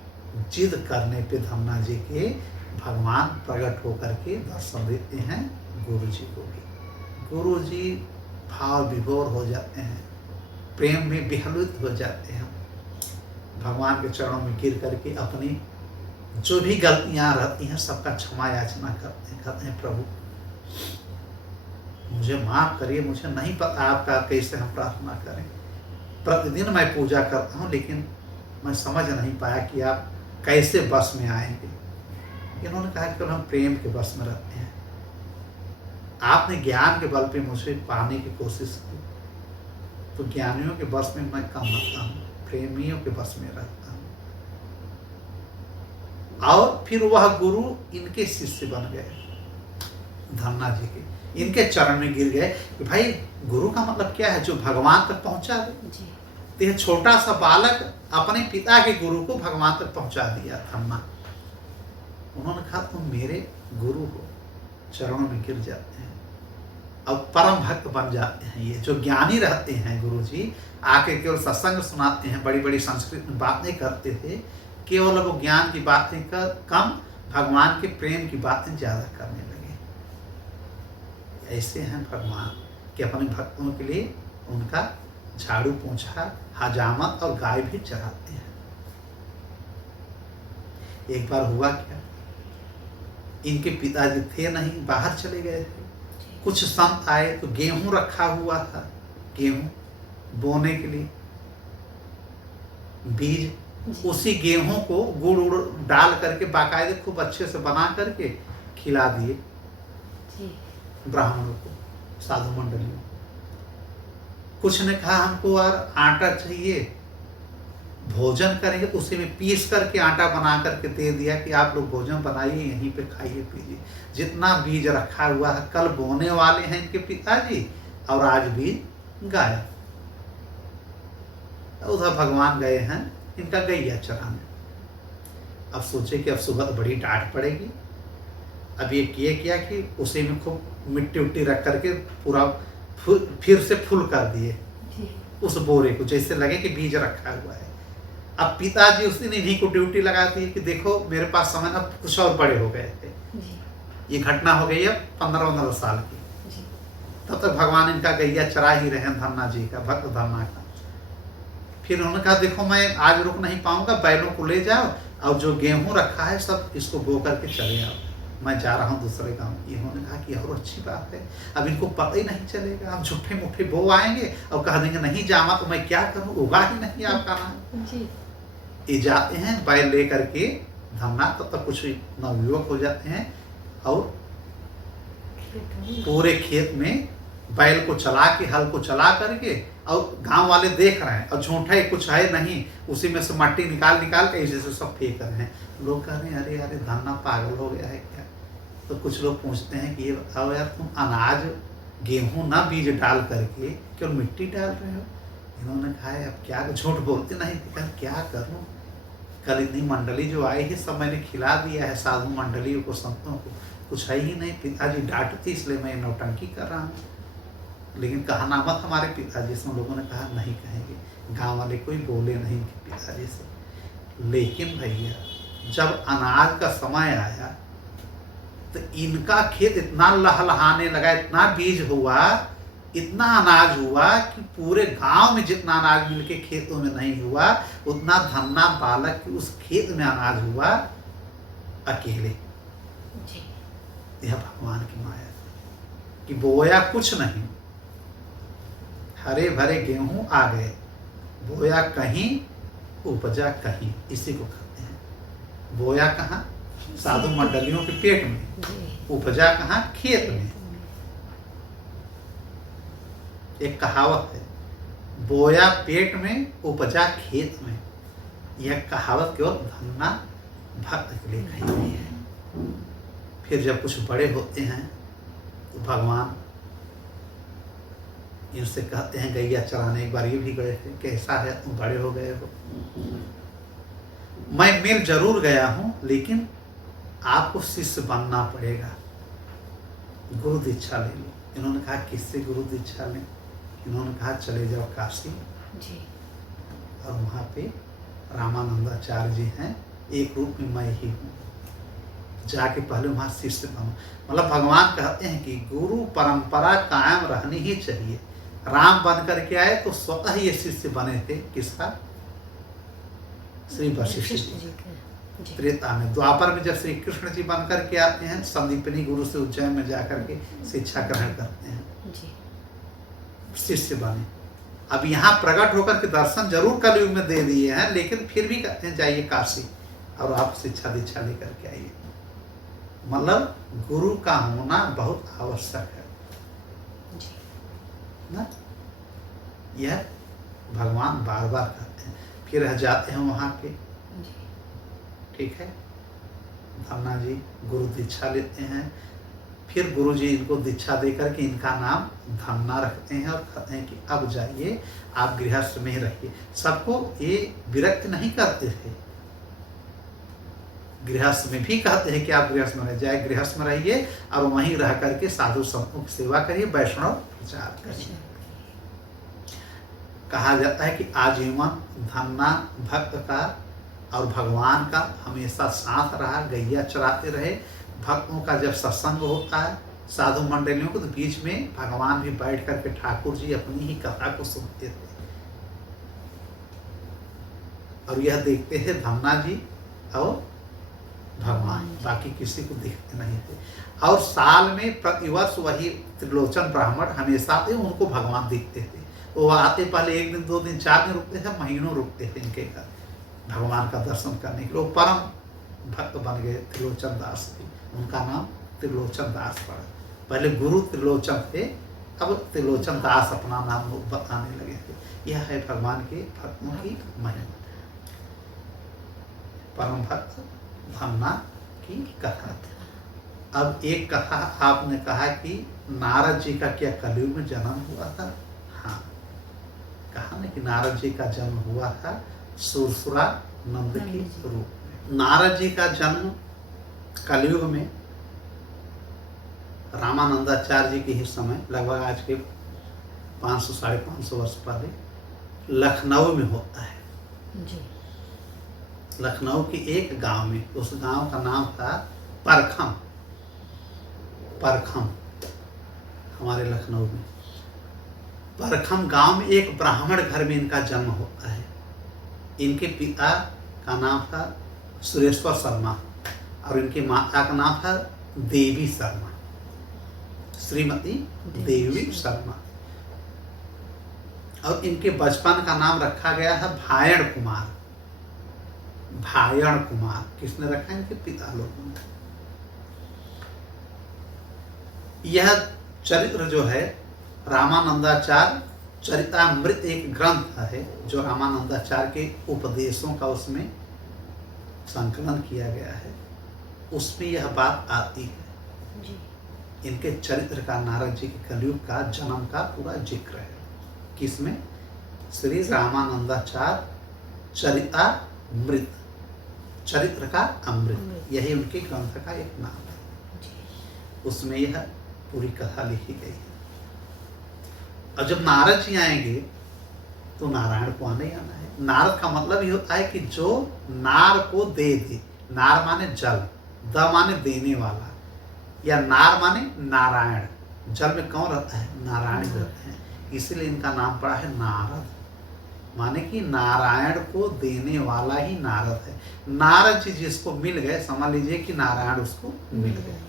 जिद करने पे धन्ना जी के भगवान प्रकट होकर के दर्शन देते हैं गुरु जी को भी। गुरु जी भाव विभोर हो जाते हैं, प्रेम में विह्वलित हो जाते हैं, भगवान के चरणों में गिर करके अपनी जो भी गलतियां रहती हैं सबका क्षमा याचना करते हैं। कहते हैं प्रभु मुझे माफ करिए, मुझे नहीं पता आपका कैसे हम प्रार्थना करें। प्रतिदिन मैं पूजा करता हूँ लेकिन मैं समझ नहीं पाया कि आप कैसे बस में आएंगे। इन्होंने कहा कि हम प्रेम के बस में रहते हैं, आपने ज्ञान के बल पे मुझे पाने की कोशिश की, तो ज्ञानियों के बस में मैं कम रहता हूँ, प्रेमियों के बस में रहता हूँ। और फिर वह गुरु इनके शिष्य बन गए, धन्ना जी के, इनके चरण में गिर गए कि भाई गुरु का मतलब क्या है, जो भगवान तक पहुंचा दे। तो यह छोटा सा बालक अपने पिता के गुरु को भगवान तक पहुंचा दिया धन्ना। उन्होंने कहा तुम मेरे गुरु हो, चरणों में गिर जाते हैं, अब परम भक्त बन जाते हैं। ये जो ज्ञानी रहते हैं गुरु जी आके केवल सत्संग सुनाते हैं, बड़ी बड़ी संस्कृत में बातें करते थे, केवल वो ज्ञान की बातें कर कम, भगवान के प्रेम की बातें ज़्यादा करने लगे। ऐसे हैं भगवान कि अपने भक्तों के लिए उनका झाड़ू पोंछा, हजामत और गाय भी चढ़ाते हैं। एक बार हुआ क्या, इनके पिताजी थे नहीं, बाहर चले गए थे। कुछ संत आए तो गेहूं रखा हुआ था, गेहूं बोने के लिए बीज, उसी गेहूं को गुड़ उड़ डाल करके बाकायदे खूब अच्छे से बना करके खिला दिए ब्राह्मणों को, साधु मंडलियों। कुछ ने कहा हमको और आटा चाहिए, भोजन करेंगे तो उसी में पीस करके आटा बना करके दे दिया कि आप लोग भोजन बनाइए, यहीं पे खाइए पीजिए। जितना बीज रखा हुआ है, कल बोने वाले हैं इनके पिताजी और आज बीज गायब। उधर भगवान गए हैं इनका गैया चराने। अब सोचे कि अब सुबह तो बड़ी डांट पड़ेगी। अब ये किए क्या कि उसी में खूब मिट्टी उट्टी रख करके पूरा फिर से फुल कर दिए उस बोरे को, जैसे लगे कि बीज रखा हुआ है। अब पिताजी उस दिन इन्हीं को ड्यूटी लगा दी कि देखो मेरे पास समय, अब कुछ और बड़े हो गए थे। ये घटना हो गई अब 15-15 साल की। तब तक भगवान इनका गैया चरा ही रहे हैं, धन्ना जी का, भक्त धन्ना का। फिर उन्होंने कहा देखो मैं आज रुक नहीं पाऊंगा, बैलों को ले जाओ और जो गेहूं रखा है सब इसको बो करके चले आओ, मैं जा रहा हूँ दूसरे गाँव। इन्होंने कहा कि और अच्छी बात है, अब इनको पता ही नहीं चलेगा, हम झूठे मूठे बो आएंगे और कह देंगे नहीं जामा तो मैं क्या करूँ, उगा ही नहीं आपका नाम। ये जाते हैं बैल ले करके धन्ना, तब तक कुछ नवयुवक हो जाते हैं और पूरे खेत में बैल को चला के, हल को चला करके, और गांव वाले देख रहे हैं और झूठा ही कुछ है नहीं, उसी में से मट्टी निकाल के ऐसे से सब फेंक रहे हैं। लोग कह रहे हैं अरे अरे धन्ना पागल हो गया है क्या। तो कुछ लोग पूछते हैं कि ये बताओ यार, तुम अनाज गेहूं ना बीज डाल करके क्यों मिट्टी डाल रहे हो। इन्होंने कहा अब क्या, झूठ बोलते नहीं, क्या करूं, कल इतनी मंडली जो आई है सब मैंने खिला दिया है, साधु मंडलियों को, संतों को, कुछ है ही नहीं। पिताजी डांटते इसलिए मैं नौटंकी कर रहा हूँ। लेकिन कहना मत हमारे पिताजी से। लोगों ने कहा नहीं कहेंगे, गांव वाले कोई बोले नहीं कि पिताजी से। लेकिन भैया जब अनाज का समय आया तो इनका खेत इतना लहलहाने लगा, इतना बीज हुआ, इतना अनाज हुआ कि पूरे गांव में जितना अनाज मिलके खेतों में नहीं हुआ उतना धन्ना बालक की उस खेत में अनाज हुआ अकेले। यह भगवान की माया कि बोया कुछ नहीं, हरे भरे गेहूं आ गए, बोया कहीं उपजा कहीं, इसी को कहते हैं। बोया कहाँ, साधु मंडलियों के पेट में, उपजा कहाँ, खेत में। एक कहावत है, बोया पेट में उपजा खेत में। यह कहावत केवल धन्ना भक्त के लिए कही गई है। फिर जब कुछ बड़े होते हैं तो भगवान इनसे कहते हैं गैया चराने। एक बार ये भी गए थे, कैसा है तुम बड़े हो गए हो, मैं मिल जरूर गया हूं लेकिन आपको शिष्य बनना पड़ेगा, गुरु दीक्षा ले लो। इन्होंने कहा किससे गुरु दीक्षा लें। इन्होंने कहा चले जाओ काशी जी, और वहाँ पे रामानंदाचार्य जी हैं, एक रूप में मैं ही हूँ, जाके पहले वहाँ शिष्य बनो। मतलब भगवान कहते हैं कि गुरु परंपरा कायम रहनी ही चाहिए। राम बन करके आए तो स्वतः ये शिष्य बने थे, किसका, श्री वशिष्ठ जी। त्रेता में, द्वापर में जब श्री कृष्ण जी बन करके आते हैं, संदीपनी गुरु से उज्जैन में जाकर के शिक्षा ग्रहण करते हैं, शिष्य बने। अब यहाँ प्रकट होकर के दर्शन जरूर कलयुग में दे दिए हैं, लेकिन फिर भी कहते हैं जाइए काशी और आप शिक्षा दीक्षा लेकर के आइए। मतलब गुरु का होना बहुत आवश्यक है ना। यह भगवान बार बार कहते हैं। फिर जाते हैं वहाँ पे, ठीक है, धन्ना जी गुरु दीक्षा लेते हैं। फिर गुरु जी इनको दीक्षा देकर के इनका नाम धन्ना रखते हैं और कहते हैं कि अब जाइए आप गृहस्थ में ही रहिए। सबको ये विरक्त नहीं करते थे, गृहस्थ में भी कहते हैं कि आप गृहस्थ में रह जाए, गृहस्थ में रहिए और वहीं रह करके साधु संतों की सेवा करिए, वैष्णव प्रचार करिए। कहा जाता है कि आजीवन धन्ना भक्त का और भगवान का हमेशा साथ रहा, गैया चराते रहे। भक्तों का जब सत्संग होता है साधु मंडलियों को, तो बीच में भगवान भी बैठ करके ठाकुर जी अपनी ही कथा को सुनते थे और यह देखते थे धन्ना जी और भगवान, बाकी किसी को देखते नहीं थे। और साल में प्रतिवर्ष वही त्रिलोचन ब्राह्मण हमेशा थे, उनको भगवान दिखते थे। वो आते पहले 1 दिन 2 दिन 4 दिन रुकते थे, महीनों रुकते थे इनके घर भगवान का दर्शन करने के लिए। वो परम भक्त बन गए त्रिलोचन दास जी, उनका नाम त्रिलोचन दास पड़ा। पहले गुरु त्रिलोचन थे, अब त्रिलोचन दास अपना नाम बताने लगे थे। यह है भगवान के भक्तों की महिमा। परम भक्त धन्ना की कथा। अब एक कथा आपने कहा कि नारद जी का क्या कलयुग में जन्म हुआ था? हाँ, कहा ना कि नारद जी का जन्म हुआ था सुरसुरा नंद के रूप में। नारद जी का जन्म कलयुग में रामानंदाचार्य जी के ही समय, लगभग आज के 500 साढ़े 500 वर्ष पहले लखनऊ में होता है जी। लखनऊ के एक गांव में। उस गांव का नाम था परखम। परखम हमारे लखनऊ में परखम गांव में एक ब्राह्मण घर में इनका जन्म होता है। इनके पिता का नाम था सुरेश्वर शर्मा और इनकी माता का नाम था देवी शर्मा, श्रीमती देवी शर्मा। और इनके बचपन का नाम रखा गया है भायण कुमार। भायण कुमार किसने रखा? इनके पिता लोगों ने। यह चरित्र जो है रामानंदाचार्य चरितामृत एक ग्रंथ है जो रामानंदाचार्य के उपदेशों का उसमें संकलन किया गया है। उसमें यह बात आती है जी। इनके चरित्र का, नारद जी के कलयुग का जन्म का पूरा जिक्र है। किसमें? श्री रामानंदाचार्य चरितामृत, चरित्र का अमृत, यही उनके ग्रंथ का एक नाम है। उसमें यह पूरी कथा लिखी गई है। और जब नारद जी आएंगे तो नारायण को आने ही आना है। नारद का मतलब ये होता है कि जो नार को दे दे। नार माने जल, द माने देने वाला, या नार माने नारायण। जल में कौन रहता है? नारायण रहते हैं, इसीलिए इनका नाम पड़ा है नारद। माने कि नारायण को देने वाला ही नारद है। नारद जी जिसको मिल गए, समझ लीजिए कि नारायण उसको मिल गए।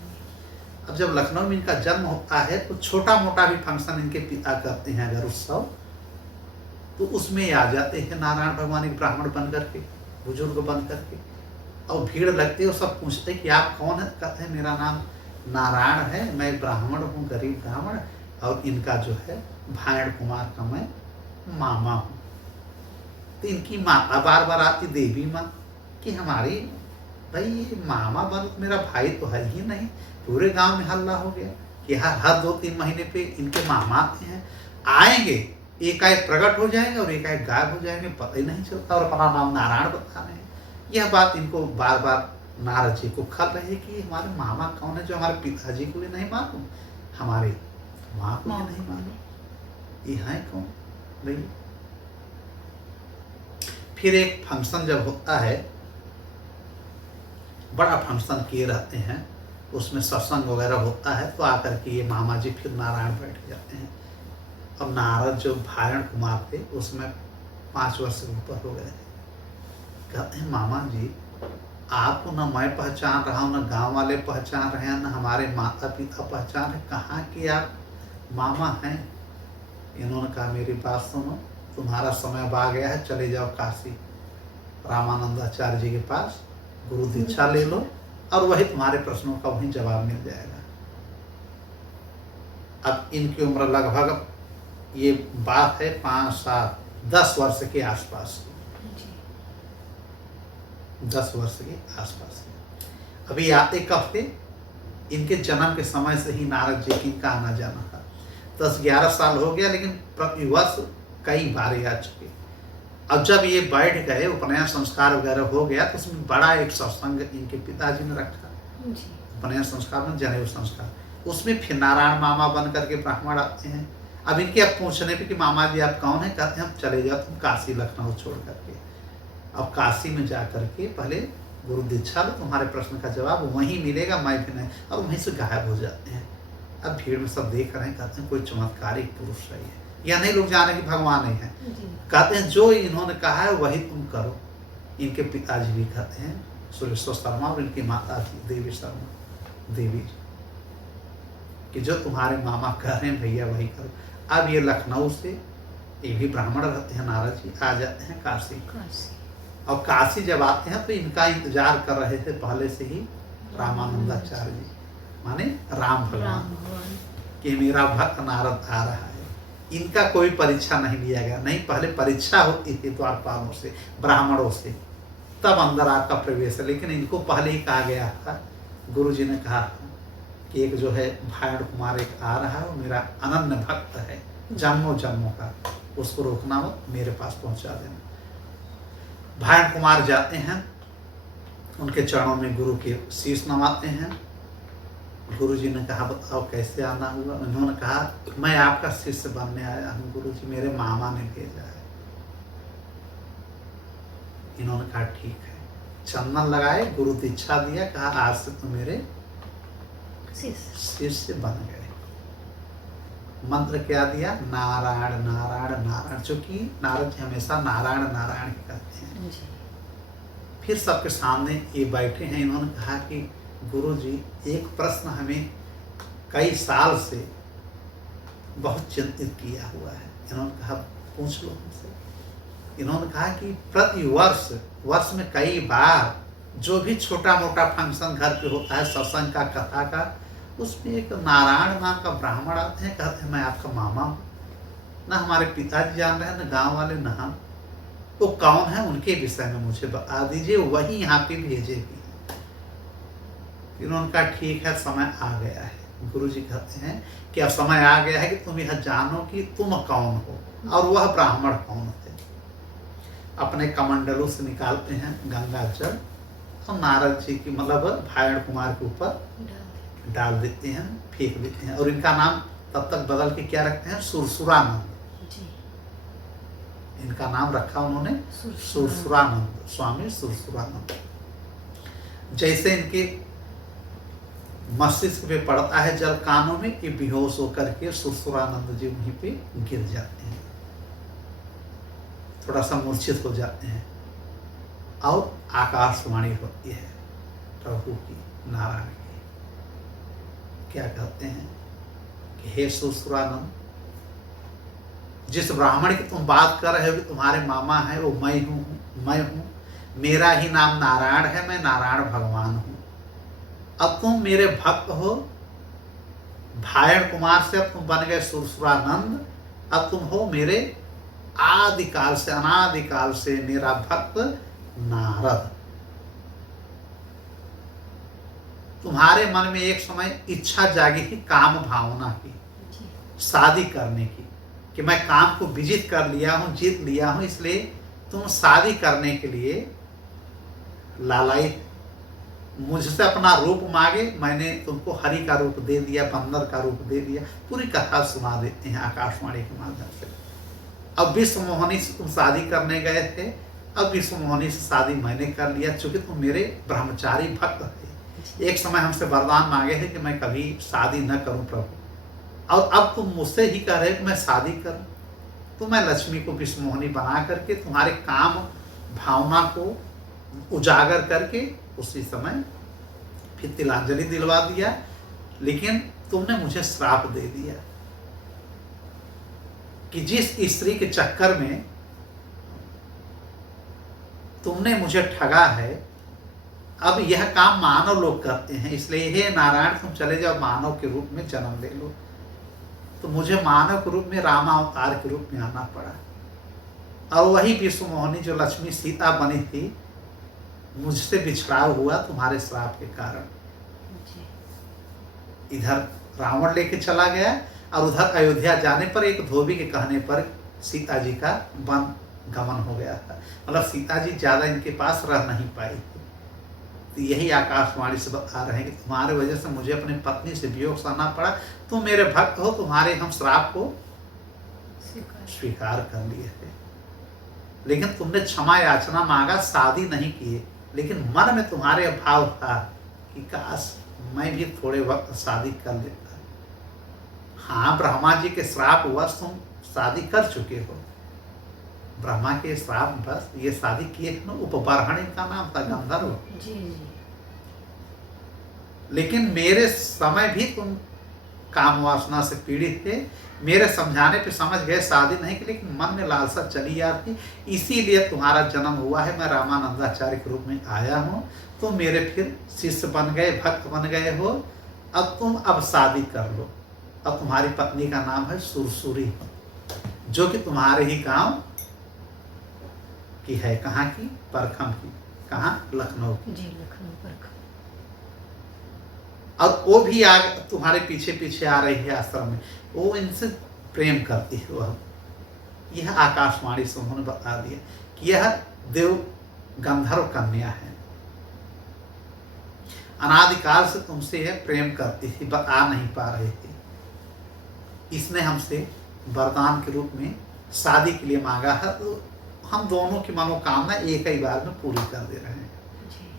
अब जब लखनऊ में इनका जन्म होता है तो छोटा मोटा भी फंक्शन इनके पिता करते हैं अगर उत्सव, तो उसमें आ जाते हैं नारायण भगवान एक ब्राह्मण बन करके, बुजुर्ग बन करके। और भीड़ लगती है और सब पूछते कि आप कौन है? कहते हैं मेरा नाम नारायण है, मैं ब्राह्मण हूँ, गरीब ब्राह्मण, और इनका जो है भायण कुमार का मैं मामा हूँ। तो इनकी माता बार बार आती, देवी माँ, कि हमारी भाई ये मामा बन, मेरा भाई तो है ही नहीं। पूरे गांव में हल्ला हो गया कि हर 2-3 महीने पे इनके मामा आते हैं, आएंगे, एकाएक प्रकट हो जाएंगे और एकाएक गायब हो जाएंगे, पता ही नहीं चलता, और अपना नाम नारायण बता रहे हैं। यह बात इनको बार बार नारद जी को खल रही है कि हमारे मामा कौन है, जो हमारे पिताजी को भी नहीं मालूम, हमारे माँ को भी नहीं मालूम, ये है कौन भाई। फिर एक फंक्शन जब होता है, बड़ा फंक्शन किए रहते हैं, उसमें सत्संग वगैरह होता है, तो आकर के ये मामा जी फिर नारायण बैठ जाते हैं। अब नारद जो भायण कुमार थे उसमें 5 वर्ष से ऊपर हो गए थे। कहते हैं मामा जी आपको न मैं पहचान रहा हूँ, न गांव वाले पहचान रहे हैं, न हमारे माता पिता पहचान रहे, कहाँ के आप मामा हैं? इन्होंने कहा मेरी बात सुनो, तुम्हारा समय अब आ गया है, चले जाओ काशी रामानंदाचार्य जी के पास, गुरु दीक्षा ले लो और वही तुम्हारे प्रश्नों का वही जवाब मिल जाएगा। अब इनकी उम्र लगभग, ये बात है 5, 7, 10 वर्ष के आसपास की, 10 वर्ष के आसपास की। अभी आते कब थे? इनके जन्म के समय से ही नारद जी की इनका आना जाना था। 10-11 साल हो गया, लेकिन प्रतिवर्ष कई बार आ चुके। अब जब ये बैठ गए, उपनयन संस्कार वगैरह हो गया, तो उसमें बड़ा एक सत्संग इनके पिताजी ने रखा। उपनयन संस्कार में जनेऊ संस्कार, उसमें फिर नारायण मामा बन करके ब्राह्मण आते हैं। अब इनके अब पूछने पे कि मामा जी आप कौन है? कहते हैं हम चले जाओ तुम काशी लखनऊ छोड़ करके। अब काशी में जा करके पहले गुरु दीक्षा लो, तुम्हारे प्रश्न का जवाब वहीं मिलेगा, मैं भी नहीं, और वहीं से गायब हो जाते हैं। अब भीड़ में सब देख रहे हैं, कहते हैं कोई चमत्कारिक पुरुष है ये, या नहीं लोग जाने कि भगवान ही है। कहते हैं जो इन्होंने कहा है वही तुम करो। इनके पिताजी भी कहते हैं सुरेश्वर शर्मा, और इनकी माता थी देवी शर्मा, देवी जी, कि जो तुम्हारे मामा कह रहे हैं भैया वही करो। अब ये लखनऊ से, ये भी ब्राह्मण रहते हैं नारद जी, आ जाते हैं काशी। और काशी जब आते हैं तो इनका इंतजार कर रहे थे पहले से ही रामानंदाचार्य जी, माने राम भगवान, कि मेरा भक्त नारद आ रहा है। इनका कोई परीक्षा नहीं लिया गया, नहीं पहले परीक्षा होती थी द्वारपालों से, ब्राह्मणों से, तब अंदर आपका प्रवेश है। लेकिन इनको पहले ही कहा गया था, गुरु जी ने कहा कि एक जो है भायण कुमार एक आ रहा है, वो मेरा अनन्य भक्त है जन्मों जन्मों का, उसको रोकना मत, मेरे पास पहुंचा देना। भायण कुमार जाते हैं, उनके चरणों में गुरु के शीश नवाते हैं। गुरु जी ने कहा बताओ कैसे आना हुआ। उन्होंने कहा मैं आपका शिष्य बनने आया हूँ गुरु जी, मेरे मामा ने भेजा है। इन्होंने कहा ठीक है, चंदन लगाए, गुरु दीक्षा दिया, कहा आज से तो मेरे शिष्य बन गए। मंत्र क्या दिया? नारायण नारायण नारायण, चूंकि नारद जी हमेशा नारायण नारायण कहते हैं। फिर सबके सामने ये बैठे हैं। इन्होंने कहा कि गुरु जी एक प्रश्न हमें कई साल से बहुत चिंतित किया हुआ है। इन्होंने कहा पूछ लो हमसे। इन्होंने कहा कि प्रति वर्ष में कई बार जो भी छोटा मोटा फंक्शन घर पे होता है, सत्संग का, कथा का, उसमें एक नारायण नाम का ब्राह्मण आते हैं, कहते हैं मैं आपका मामा हूँ। ना हमारे पिताजी जान रहे हैं, ना गांव वाले, ना हम। वो कौन है उनके विषय में मुझे बता दीजिए, वही यहाँ पे भेजेगी। इन्होंने कहा ठीक है, समय आ गया है। गुरु जी कहते हैं कि अब समय आ गया है कि तुम यह जानो कि तुम कौन हो और वह ब्राह्मण कौन थे। अपने कमंडलों से निकालते हैं गंगा जल और नारद जी की मतलब भायण कुमार के ऊपर डाल देते हैं, फेंक देते हैं। और इनका नाम तब तक बदल के क्या रखते हैं? सुरसुरानंद। इनका नाम रखा उन्होंने सुरसुरानंद, स्वामी सुरसुरानंद। जैसे इनके मस्तिष्क पे पड़ता है जल कानों में, ये बेहोश होकर के सुरसुरानंद जी वहीं पे गिर जाते हैं, थोड़ा सा मूर्छित हो जाते हैं। और आकाशवाणी होती है प्रभु की, नारायण की। क्या कहते हैं कि हे सुरसुरानंद, जिस ब्राह्मण की तुम बात कर रहे हो कि तुम्हारे मामा है, वो मैं हूँ। मेरा ही नाम नारायण है, मैं नारायण भगवान हूँ। अब तुम मेरे भक्त हो, भायण कुमार से अब तुम बन गए सुरसुरानंद। अब तुम हो मेरे आदिकाल से, अनादिकाल से मेरा भक्त नारद। तुम्हारे मन में एक समय इच्छा जागी थी काम भावना की, शादी करने की, कि मैं काम को विजित कर लिया हूं, जीत लिया हूं, इसलिए तुम शादी करने के लिए लालायित, मुझसे अपना रूप मांगे, मैंने तुमको हरि का रूप दे दिया, बंदर का रूप दे दिया। पूरी कथा सुना देते हैं आकाशवाणी के माध्यम से। अब विश्व मोहनी से तुम शादी करने गए थे, अब विश्व मोहनी से शादी मैंने कर लिया, चूंकि तुम मेरे ब्रह्मचारी भक्त थे। एक समय हमसे वरदान मांगे थे कि मैं कभी शादी न करूं प्रभु, और अब तुम मुझसे ही कह रहे हो कि मैं शादी करूं। तो मैं लक्ष्मी को विश्व मोहनी बना करके तुम्हारे काम भावना को उजागर करके उसी समय फिर तिलांजलि दिलवा दिया। लेकिन तुमने मुझे श्राप दे दिया कि जिस स्त्री के चक्कर में तुमने मुझे ठगा है, अब यह काम मानव लोग करते हैं, इसलिए हे नारायण तुम चले जाओ, मानव के रूप में जन्म ले लो। तो मुझे मानव के रूप में, रामावतार के रूप में आना पड़ा। और वही विश्व मोहनी जो लक्ष्मी सीता बनी थी, मुझसे बिछड़ाव हुआ तुम्हारे श्राप के कारण। इधर रावण लेके चला गया और उधर अयोध्या जाने पर एक धोबी के कहने पर सीता जी का वन गमन हो गया था। मतलब सीता जी ज्यादा इनके पास रह नहीं पाई थी। तो यही आकाशवाणी से बता रहे हैं कि तुम्हारे वजह से मुझे अपनी पत्नी से वियोग सहना पड़ा। तुम मेरे भक्त हो, तुम्हारे हम श्राप को स्वीकार कर लिए थे, लेकिन तुमने क्षमा याचना मांगा, शादी नहीं किए, लेकिन मन में तुम्हारे भाव था कि काश मैं भी थोड़े वक्त शादी कर लेता। हाँ, ब्रह्मा जी के श्राप वश तुम शादी कर चुके हो। ब्रह्मा के श्राप बस ये शादी किए थे ना, उपबर्हणी का नाम था, गंधर्व। लेकिन मेरे समय भी तुम काम वासना से पीड़ित थे। मेरे समझाने पे समझ गए, शादी नहीं की, लेकिन मन में लालसा चली आती, इसीलिए तुम्हारा जन्म हुआ है। मैं रामानंदाचार्य के रूप में आया हूँ, तुम मेरे फिर शिष्य बन गए, भक्त बन गए हो। अब तुम अब शादी कर लो। अब तुम्हारी पत्नी का नाम है सुरसुरी, जो कि तुम्हारे ही गांव की है। कहाँ की? परखम की। कहाँ? लखनऊ। जी, लखनऊ पर। और वो भी तुम्हारे पीछे पीछे आ रही है आश्रम में, वो इनसे प्रेम करती है। वह यह आकाशवाणी से उन्होंने बता दिया कि यह देव गंधर्व कन्या है, अनादिकाल से तुमसे यह प्रेम करती थी, बता नहीं पा रही थी। इसने हमसे वरदान के रूप में शादी के लिए मांगा है, तो हम दोनों की मनोकामना एक ही बार में पूरी कर दे रहे हैं।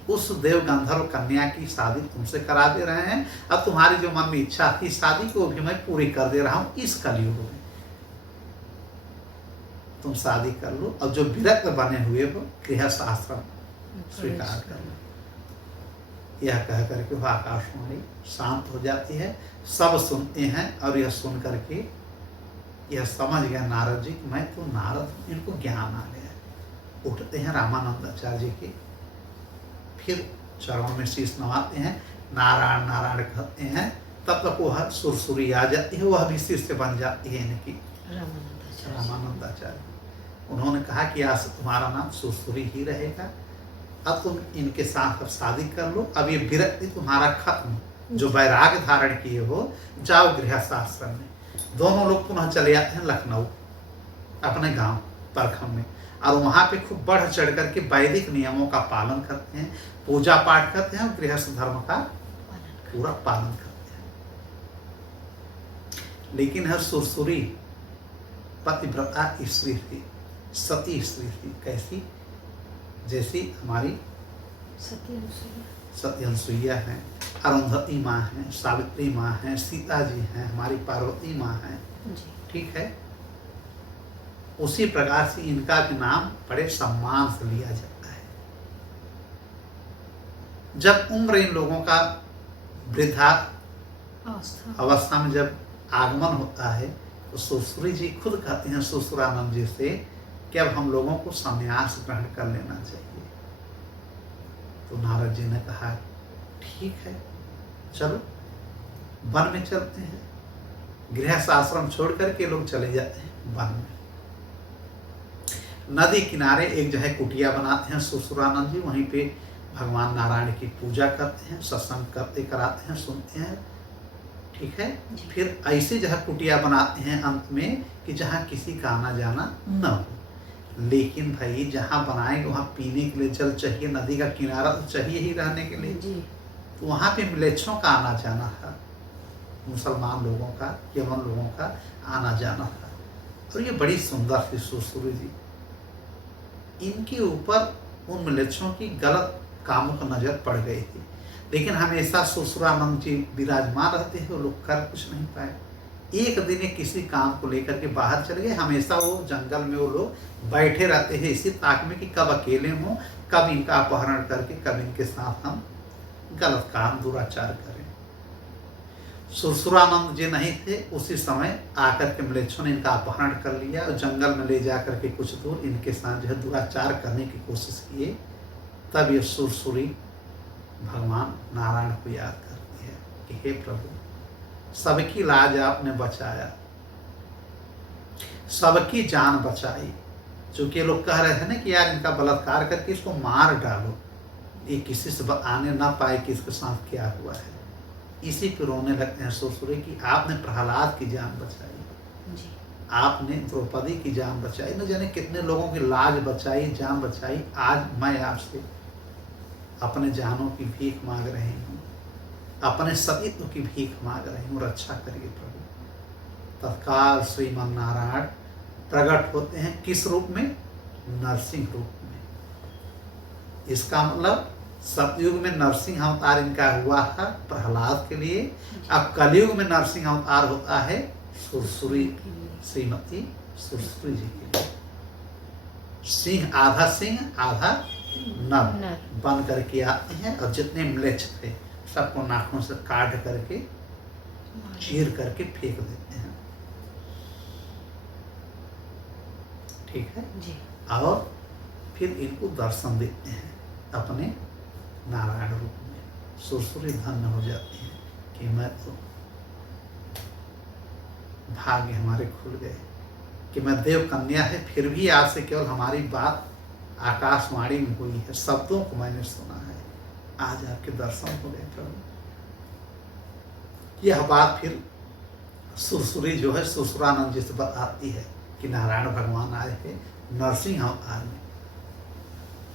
उस देव गंधर्व कन्या की शादी तुमसे करा दे रहे हैं। अब तुम्हारी जो मन में इच्छा थी शादी की, वो भी मैं पूरी कर दे रहा हूँ इस कलयुग में। तुम शादी कर लो, और जो विरक्त बने हुए हो गृहस्थ आश्रम स्वीकार कर लो। यह कह करके वह आकाशवाणी शांत हो जाती है। सब सुनते हैं, और यह सुन करके यह समझ गया नारद जी कि मैं तो नारद हूँ, इनको ज्ञान आ गया। उठते हैं रामानंदाचार्य जी के, फिर चरणों में शीश नवाते हैं, नारायण नारायण कहते हैं। तब तक वह सुरसुरी आ जाती है, वह भी शिष्य बन जाती है इनकी, रामानंदाचार्य। उन्होंने कहा कि आज से तुम्हारा नाम सुरसुरी ही रहेगा। अब तुम इनके साथ अब शादी कर लो, अब ये विरक्ति तुम्हारा खत्म, जो वैराग्य धारण किए हो, जाओ गृहस्थ आश्रम में। दोनों लोग पुनः चले आते हैं लखनऊ अपने गांव परखम में, और वहाँ पे खूब बढ़ चढ़ करके वैदिक नियमों का पालन करते हैं, पूजा पाठ करते हैं, और गृहस्थ धर्म का पूरा पालन करते हैं। लेकिन हर सुरसुरी पतिव्रता स्त्री थी, सती स्त्री थी। कैसी? जैसी हमारी सती अनुसुईया है, अरुंधति माँ है, सावित्री माँ है, सीता जी हैं, हमारी पार्वती माँ है, ठीक है। उसी प्रकार से इनका भी नाम बड़े सम्मान से लिया जाता है। जब उम्र इन लोगों का वृद्धा अवस्था में जब आगमन होता है, तो सुरसुरी जी खुद कहते हैं सुरसुरानंद जी से कि अब हम लोगों को संन्यास ग्रहण कर लेना चाहिए। तो नारद जी ने कहा ठीक है, चलो वन में चलते हैं। गृहस्थ आश्रम छोड़ करके लोग चले जाते हैं वन में। नदी किनारे एक जो है कुटिया बनाते हैं सुरसुरानंद जी, वहीं पे भगवान नारायण की पूजा करते हैं, सत्संग करते कराते हैं, सुनते हैं, ठीक है। फिर ऐसी जगह कुटिया बनाते हैं अंत में कि जहाँ किसी का आना जाना न हो। लेकिन भाई जहाँ बनाएंगे वहाँ पीने के लिए जल चाहिए, नदी का किनारा तो चाहिए ही रहने के लिए। तो वहाँ पे म्लेच्छों का आना जाना था, मुसलमान लोगों का, यमन लोगों का आना जाना था। और ये बड़ी सुंदर थी सुरसुरी जी। इनके ऊपर उन म्लेच्छों की गलत कामों को नजर पड़ गई थी, लेकिन हमेशा सुरसुरानंद जी विराजमान रहते हैं, वो लोग कर कुछ नहीं पाए। एक दिन ये किसी काम को लेकर के बाहर चले गए। हमेशा वो जंगल में वो लोग बैठे रहते हैं इसी ताक में कि कब अकेले हों, कब इनका अपहरण करके कब इनके साथ हम गलत काम दुराचार करें। सुरसुरानंद जी नहीं थे, उसी समय आकर के म्लेच्छों ने इनका अपहरण कर लिया और जंगल में ले जा करके कुछ दूर इनके साथ जो है दुराचार करने की कोशिश किए। तब ये सुरसुरी भगवान नारायण को याद करती है कि हे प्रभु, सबकी लाज आपने बचाया, सबकी जान बचाई। चूंकि लोग कह रहे थे ना कि यार इनका बलात्कार करके इसको मार डालो, ये किसी से आने ना पाए कि इसके साथ क्या हुआ है। इसी पे रोने लगते हैं सुरसुरी कि आपने प्रहलाद की जान बचाई जी, आपने द्रौपदी की जान बचाई, न जाने कितने लोगों की लाज बचाई, जान बचाई। आज मैं आपसे अपने जानों की भीख मांग रही हूँ, अपने सतीत्व की भीख मांग रही हूँ, रक्षा करिए प्रभु। तत्काल श्रीमन नारायण प्रकट होते हैं किस रूप में? नरसिंह रूप में। इसका मतलब सतयुग में नरसिंह अवतार इनका हुआ था प्रहलाद के लिए, अब कलयुग में नरसिंह अवतार होता है सुरसुरी, श्रीमती सुरसुरी जी के लिए। सिंह आधा नर बन करके आते हैं, और जितने म्लेच्छ थे सबको नाखून से काट करके चीर करके फेंक देते हैं, ठीक है जी। और फिर इनको दर्शन देते हैं अपने नारायण रूप में। सुरसुरी धन्य हो जाती है कि मैं तो भाग्य हमारे खुल गए कि मैं देव कन्या है, फिर भी आज से केवल हमारी बात आकाशवाणी में हुई है, शब्दों को मैंने सुना है, आज आपके दर्शन हो गए प्रभु। यह बात फिर सुरसुरी जो है सुरसुरानंद जी से बताती है कि नारायण भगवान आए थे नरसिंह अवतार में।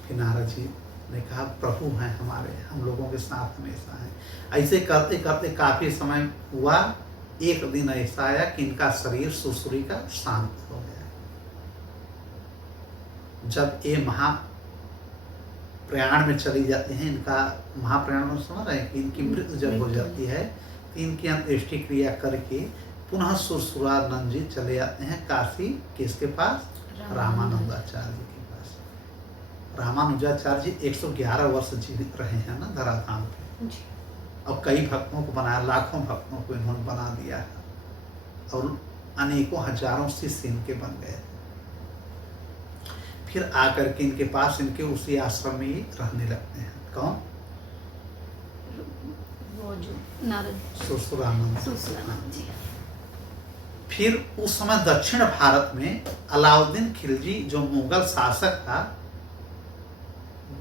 फिर नारद जी ने कहा प्रभु हैं हमारे, हम लोगों के साथ हमेशा हैं। ऐसे करते करते काफी समय हुआ। एक दिन ऐसा आया कि इनका शरीर सुरसुरी का शांत हो गया। जब ये महाप्रयाण में चली जाते हैं, इनका महाप्रयाण में समझ रहे हैं कि इनकी मृत्यु जब हो जाती है तो इनकी अंत्येष्टि क्रिया करके पुनः सुरसुरानंद जी चले जाते हैं काशी, किसके पास? रामानंदाचार्य जी के पास। रामानुजाचार्य जी 111 वर्ष जीवित रहे हैं ना धराधाम पे, और कई भक्तों को बनाया, लाखों भक्तों को इन्होंने बना दिया है, और अनेकों हजारों शिष्य इनके बन गए। फिर आकर के इनके पास इनके उसी आश्रम में ही रहने लगते हैं। कौन? वो जो नारद सुरसुरानंद जी। फिर उस समय दक्षिण भारत में अलाउद्दीन खिलजी जो मुगल शासक था,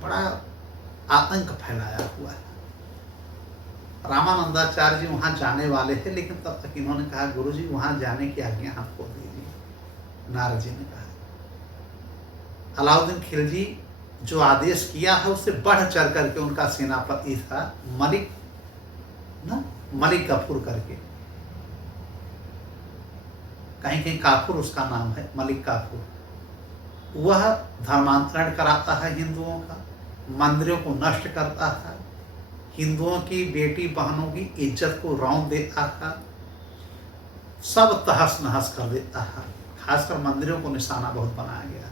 बड़ा आतंक फैलाया हुआ है। रामानंदाचार्य जी वहां जाने वाले थे, लेकिन तब तक इन्होंने कहा गुरुजी वहां जाने की आज्ञा हमको दीजिए। नारद जी ने कहा अलाउद्दीन खिलजी जो आदेश किया है उससे बढ़ चढ़ करके उनका सेनापति था मलिक काफूर करके, कहीं कहीं काफूर उसका नाम है, मलिक काफूर। वह धर्मांतरण कराता है हिंदुओं का, मंदिरों को नष्ट करता था, हिंदुओं की बेटी बहनों की इज्जत को रौंद देता था, सब तहस नहस कर देता था। खासकर मंदिरों को निशाना बहुत बनाया गया।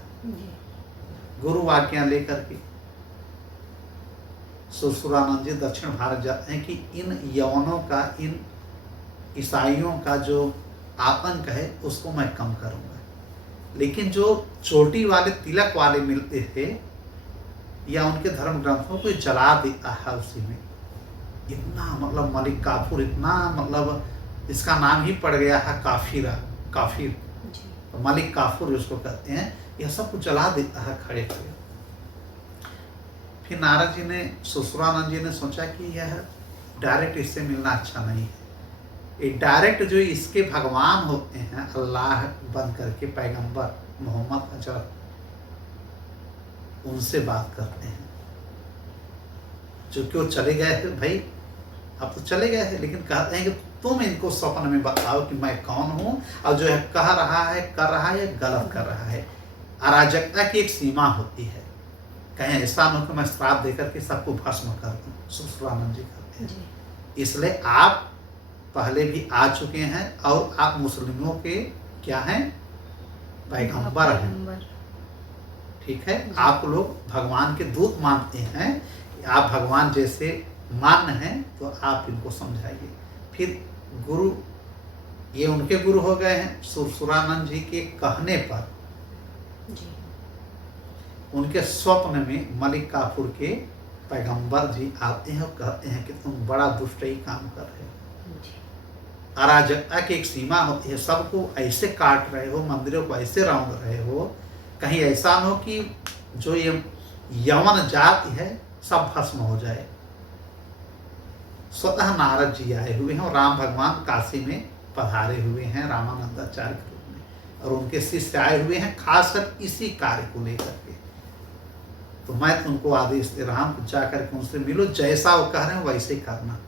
गुरु आज्ञा लेकर के सुरसुरानंद जी दक्षिण भारत जाते हैं कि इन यवनों का, इन ईसाइयों का जो आतंक है उसको मैं कम करूंगा। लेकिन जो चोटी वाले तिलक वाले मिलते थे या उनके धर्म ग्रंथों को जला देता है उसी में। इतना मतलब मलिक काफूर, इतना मतलब इसका नाम ही पड़ गया है काफिर, तो मलिक काफूर उसको कहते हैं। यह सब कुछ जला देता है खड़े खड़े। फिर नारद जी ने, सुरसुरानंद जी ने सोचा कि यह डायरेक्ट इससे मिलना अच्छा नहीं है। ये डायरेक्ट जो इसके भगवान होते हैं अल्लाह बन करके, पैगंबर मोहम्मद हजरत, उनसे बात करते हैं। जो कि वो चले गए थे भाई, अब तो चले गए थे, लेकिन कहते हैं कि तुम इनको स्वप्न में बताओ कि मैं कौन हूँ, और जो है कह रहा है, कर रहा है, गलत कर रहा है। अराजकता की एक सीमा होती है, कहीं ऐसा न हो कि मैं श्राप देकर के सबको भस्म कर दूं। सुरसुरानंद जी कहते हैं इसलिए आप पहले भी आ चुके हैं और आप मुस्लिमों के क्या हैं? पैगंबर हैं। ठीक है, आप लोग भगवान के दूत मानते हैं, आप भगवान जैसे मान्य हैं, तो आप इनको समझाइए। फिर गुरु, ये उनके गुरु हो गए हैं। सुरसुरानंद जी के कहने पर उनके स्वप्न में मलिक काफूर के पैगंबर जी आते हैं और कहते हैं कि तुम बड़ा दुष्टई काम कर रहे हो। अराजकता की एक सीमा होती है, सबको ऐसे काट रहे हो, मंदिरों को ऐसे रौंद रहे हो, कहीं ऐसा न हो कि जो ये यवन जाति है सब भस्म हो जाए। स्वतः नारद जी आए हुए हैं और राम भगवान काशी में पधारे हुए हैं रामानंदाचार्य के रूप में, और उनके शिष्य आए हुए हैं खासकर इसी कार्य को लेकर के। तो मैं तुमको आदेश दे रहा हूँ, जाकर के उनसे मिलो, जैसा वो कह रहे हैं वैसे ही करना।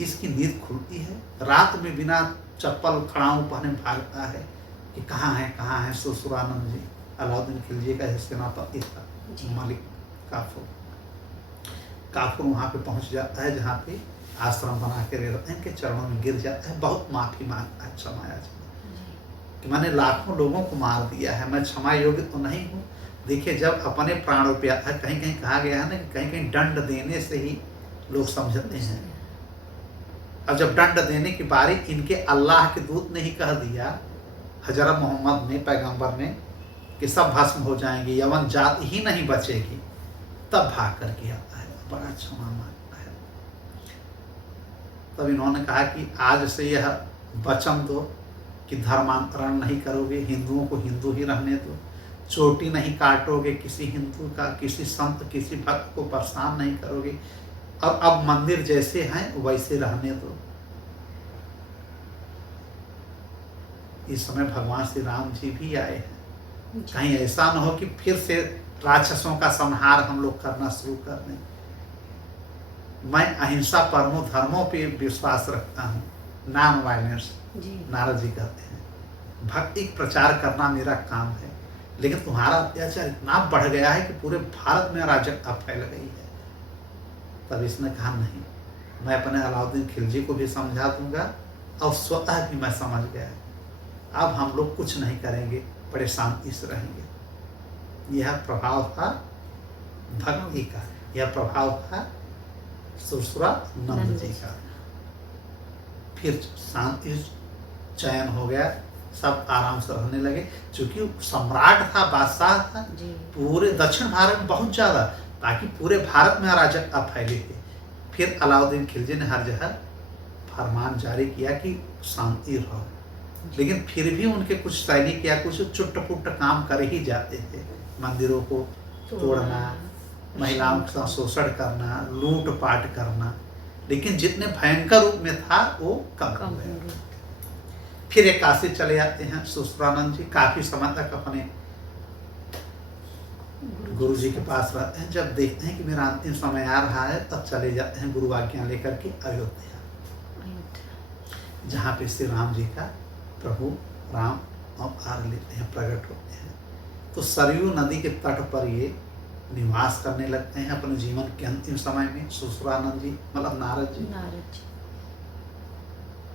इसकी नींद खुलती है, रात में बिना चप्पल खड़ाऊं पहने भागता है कि कहाँ है सुरसुरानंद जी। अलाउद्दीन खिलजी का सेनापति था मलिक काफूर वहाँ पे पहुँच जाता है जहाँ पे आश्रम बना के रहते हैं, इनके चरणों में गिर जाता है, बहुत माफ़ी मांगता है, क्षमा याचना कि मैंने लाखों लोगों को मार दिया है, मैं क्षमा योग्य तो नहीं हूँ। देखिए, जब अपने प्राणों पे आता है, कहीं कहीं कहा गया है ना कि कहीं कहीं दंड देने से ही लोग समझते हैं। अब जब दंड देने की बारी इनके अल्लाह के दूत ने ही कह दिया, हजरत मोहम्मद ने, पैगंबर ने, कि सब भस्म हो जाएंगे, यवन जाति ही नहीं बचेगी, तब भाग करके आता है, बड़ा क्षमा मांगता है। तब इन्होंने कहा कि आज से यह वचन दो कि धर्मांतरण नहीं करोगे, हिंदुओं को हिंदू ही रहने दो, चोटी नहीं काटोगे किसी हिंदू का, किसी संत किसी भक्त को परेशान नहीं करोगे। अब मंदिर जैसे हैं वैसे रहने दो। इस समय भगवान श्री राम जी भी आए हैं। कहीं ऐसा न हो कि फिर से राक्षसों का संहार हम लोग करना शुरू कर दें। मैं अहिंसा परमो धर्मों पे विश्वास रखता हूँ, नॉन वायलेंस। नारद जी कहते हैं भक्ति प्रचार करना मेरा काम है, लेकिन तुम्हारा अत्याचार इतना बढ़ गया है कि पूरे भारत में अराजकता फैल गई है। तब इसने कहा नहीं, मैं अपने अलाउद्दीन खिलजी को भी समझा दूंगा और स्वतः भी मैं समझ गया, अब हम लोग कुछ नहीं करेंगे, बड़े शांति से रहेंगे। यह प्रभाव था भक्ति का, यह प्रभाव था सुरसुरानंद जी का। फिर शांति चयन हो गया, सब आराम से रहने लगे। चूंकि सम्राट था, बादशाह था, पूरे दक्षिण भारत में बहुत ज़्यादा, ताकि पूरे भारत में अराजकता फैली थी। फिर अलाउद्दीन खिलजी ने हर जगह फरमान जारी किया कि शांति रहो, लेकिन फिर भी उनके कुछ सैनिक या कुछ चुट्ट-पुट्ट काम कर ही जाते थे। मंदिरों को तोड़ना, महिलाओं का शोषण करना, लूट-पाट करना, लेकिन जितने भयंकर रूप में था वो कम हो गया। फिर एक काशी चले जाते हैं सुरसुरानंद जी, काफी समय तक अपने गुरु जी के पास रहते हैं। जब देखते हैं कि मेरा अंतिम समय आ रहा है, तब चले जाते हैं गुरु आज्ञा लेकर के अयोध्या, जहाँ पे श्री राम जी का प्रभु राम अवतार लेते हैं, प्रकट होते हैं। तो सरयू नदी के तट पर ये निवास करने लगते हैं अपने जीवन के अंतिम समय में। सुरसुरानंद जी मतलब नारद जी।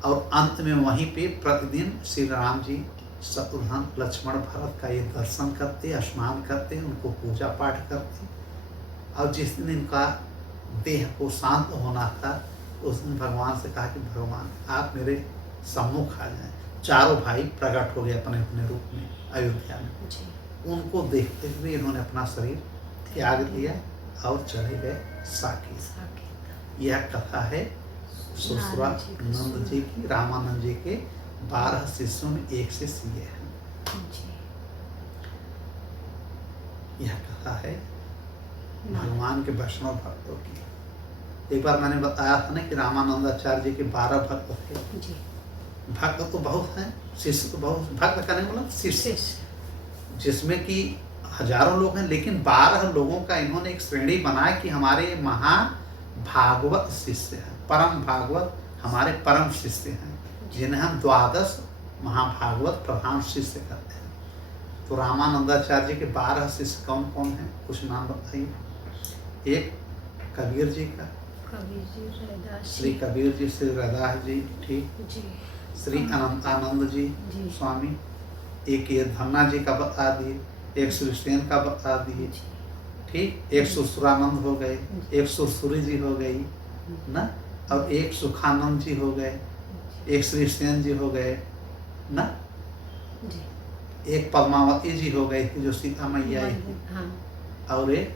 और अंत में वहीं पे प्रतिदिन श्री राम जी शत्रुघ्न लक्ष्मण भरत का ये दर्शन करते, स्नान करते, उनको पूजा पाठ करते। और जिस दिन इनका देह को शांत होना था, उस दिन भगवान से कहा कि भगवान आप मेरे सम्मुख आ जाएं। चारों भाई प्रकट हो गए अपने अपने रूप में अयोध्या में। उनको देखते हुए इन्होंने अपना शरीर त्याग दिया और चले गए साकेत। यह कथा है सुरसुरानंद जी की। रामानंद जी के 12 शिष्यों में एक शिष्य ये है। यह कथा है भगवान के वैष्णव भक्तों की। एक बार मैंने बताया था ना कि रामानंदाचार्य जी के 12 भक्त थे। भक्त तो बहुत हैं, शिष्य तो बहुत। भक्त करने वाला शिष्य, जिसमें कि हजारों लोग हैं, लेकिन 12 लोगों का इन्होंने एक श्रेणी बनाया कि हमारे महाभागवत शिष्य हैं, परम भागवत हमारे परम शिष्य हैं, जिन्हें हम 12 महाभागवत प्रधान शिष्य कहते हैं। तो रामानंदाचार्य जी के 12 शिष्य कौन कौन हैं, कुछ नाम बताइए। एक कबीर जी का, श्री कबीर जी, श्री रैदास जी, ठीक, श्री अनंतानंद जी स्वामी। एक ये धन्ना जी का बता दिए, एक श्री सेन का बता दिए, ठीक। एक सुरसुरानंद हो गए, एक सुरसुरी जी हो गई ना, और एक सुखानंद जी हो गए, एक श्री सेन जी हो गए ना, एक पद्मावती जी हो गई जो सीता मैया आई थी, और एक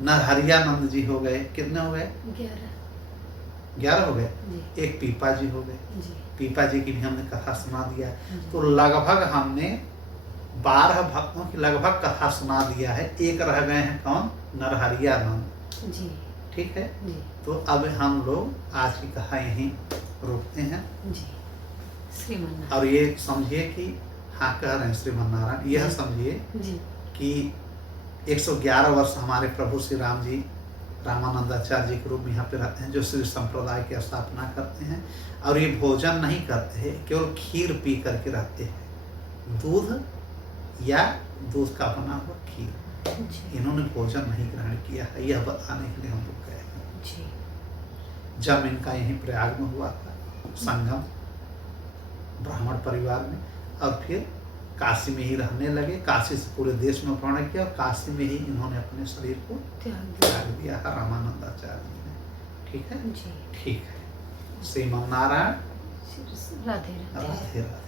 नरहरियानंद जी हो गए। कितने हो गए? 11 हो गए। एक पीपा जी हो गए। पीपा जी की भी हमने कथा सुना दिया। तो लगभग हमने 12 भक्तों की लगभग कथा सुना दिया है। एक रह गए हैं कौन? नरहरियानंद जी, ठीक है। तो अब हम लोग आज की कथा यहीं रोकते हैं जी। और ये समझिए कि हाँ कह रहे हैं श्रीमन्नारायण, यह समझिए कि 111 वर्ष हमारे प्रभु श्री राम जी रामानंदाचार्य जी के रूप में यहाँ पे रहते हैं, जो श्री संप्रदाय की स्थापना करते हैं। और ये भोजन नहीं करते हैं, केवल खीर पी करके रहते हैं, दूध या दूध का बना हुआ खीर। इन्होंने भोजन नहीं ग्रहण किया है, यह बताने के लिए हम लोग गए हैं। जब इनका यहीं प्रयाग में हुआ था संगम ब्राह्मण परिवार में, और फिर काशी में ही रहने लगे। काशी से पूरे देश में भ्रमण किया, और काशी में ही इन्होंने अपने शरीर को त्याग दिया है रामानंदाचार्य जी ने। ठीक है जी, ठीक है। श्रीमन्नारायण, राधे राधे।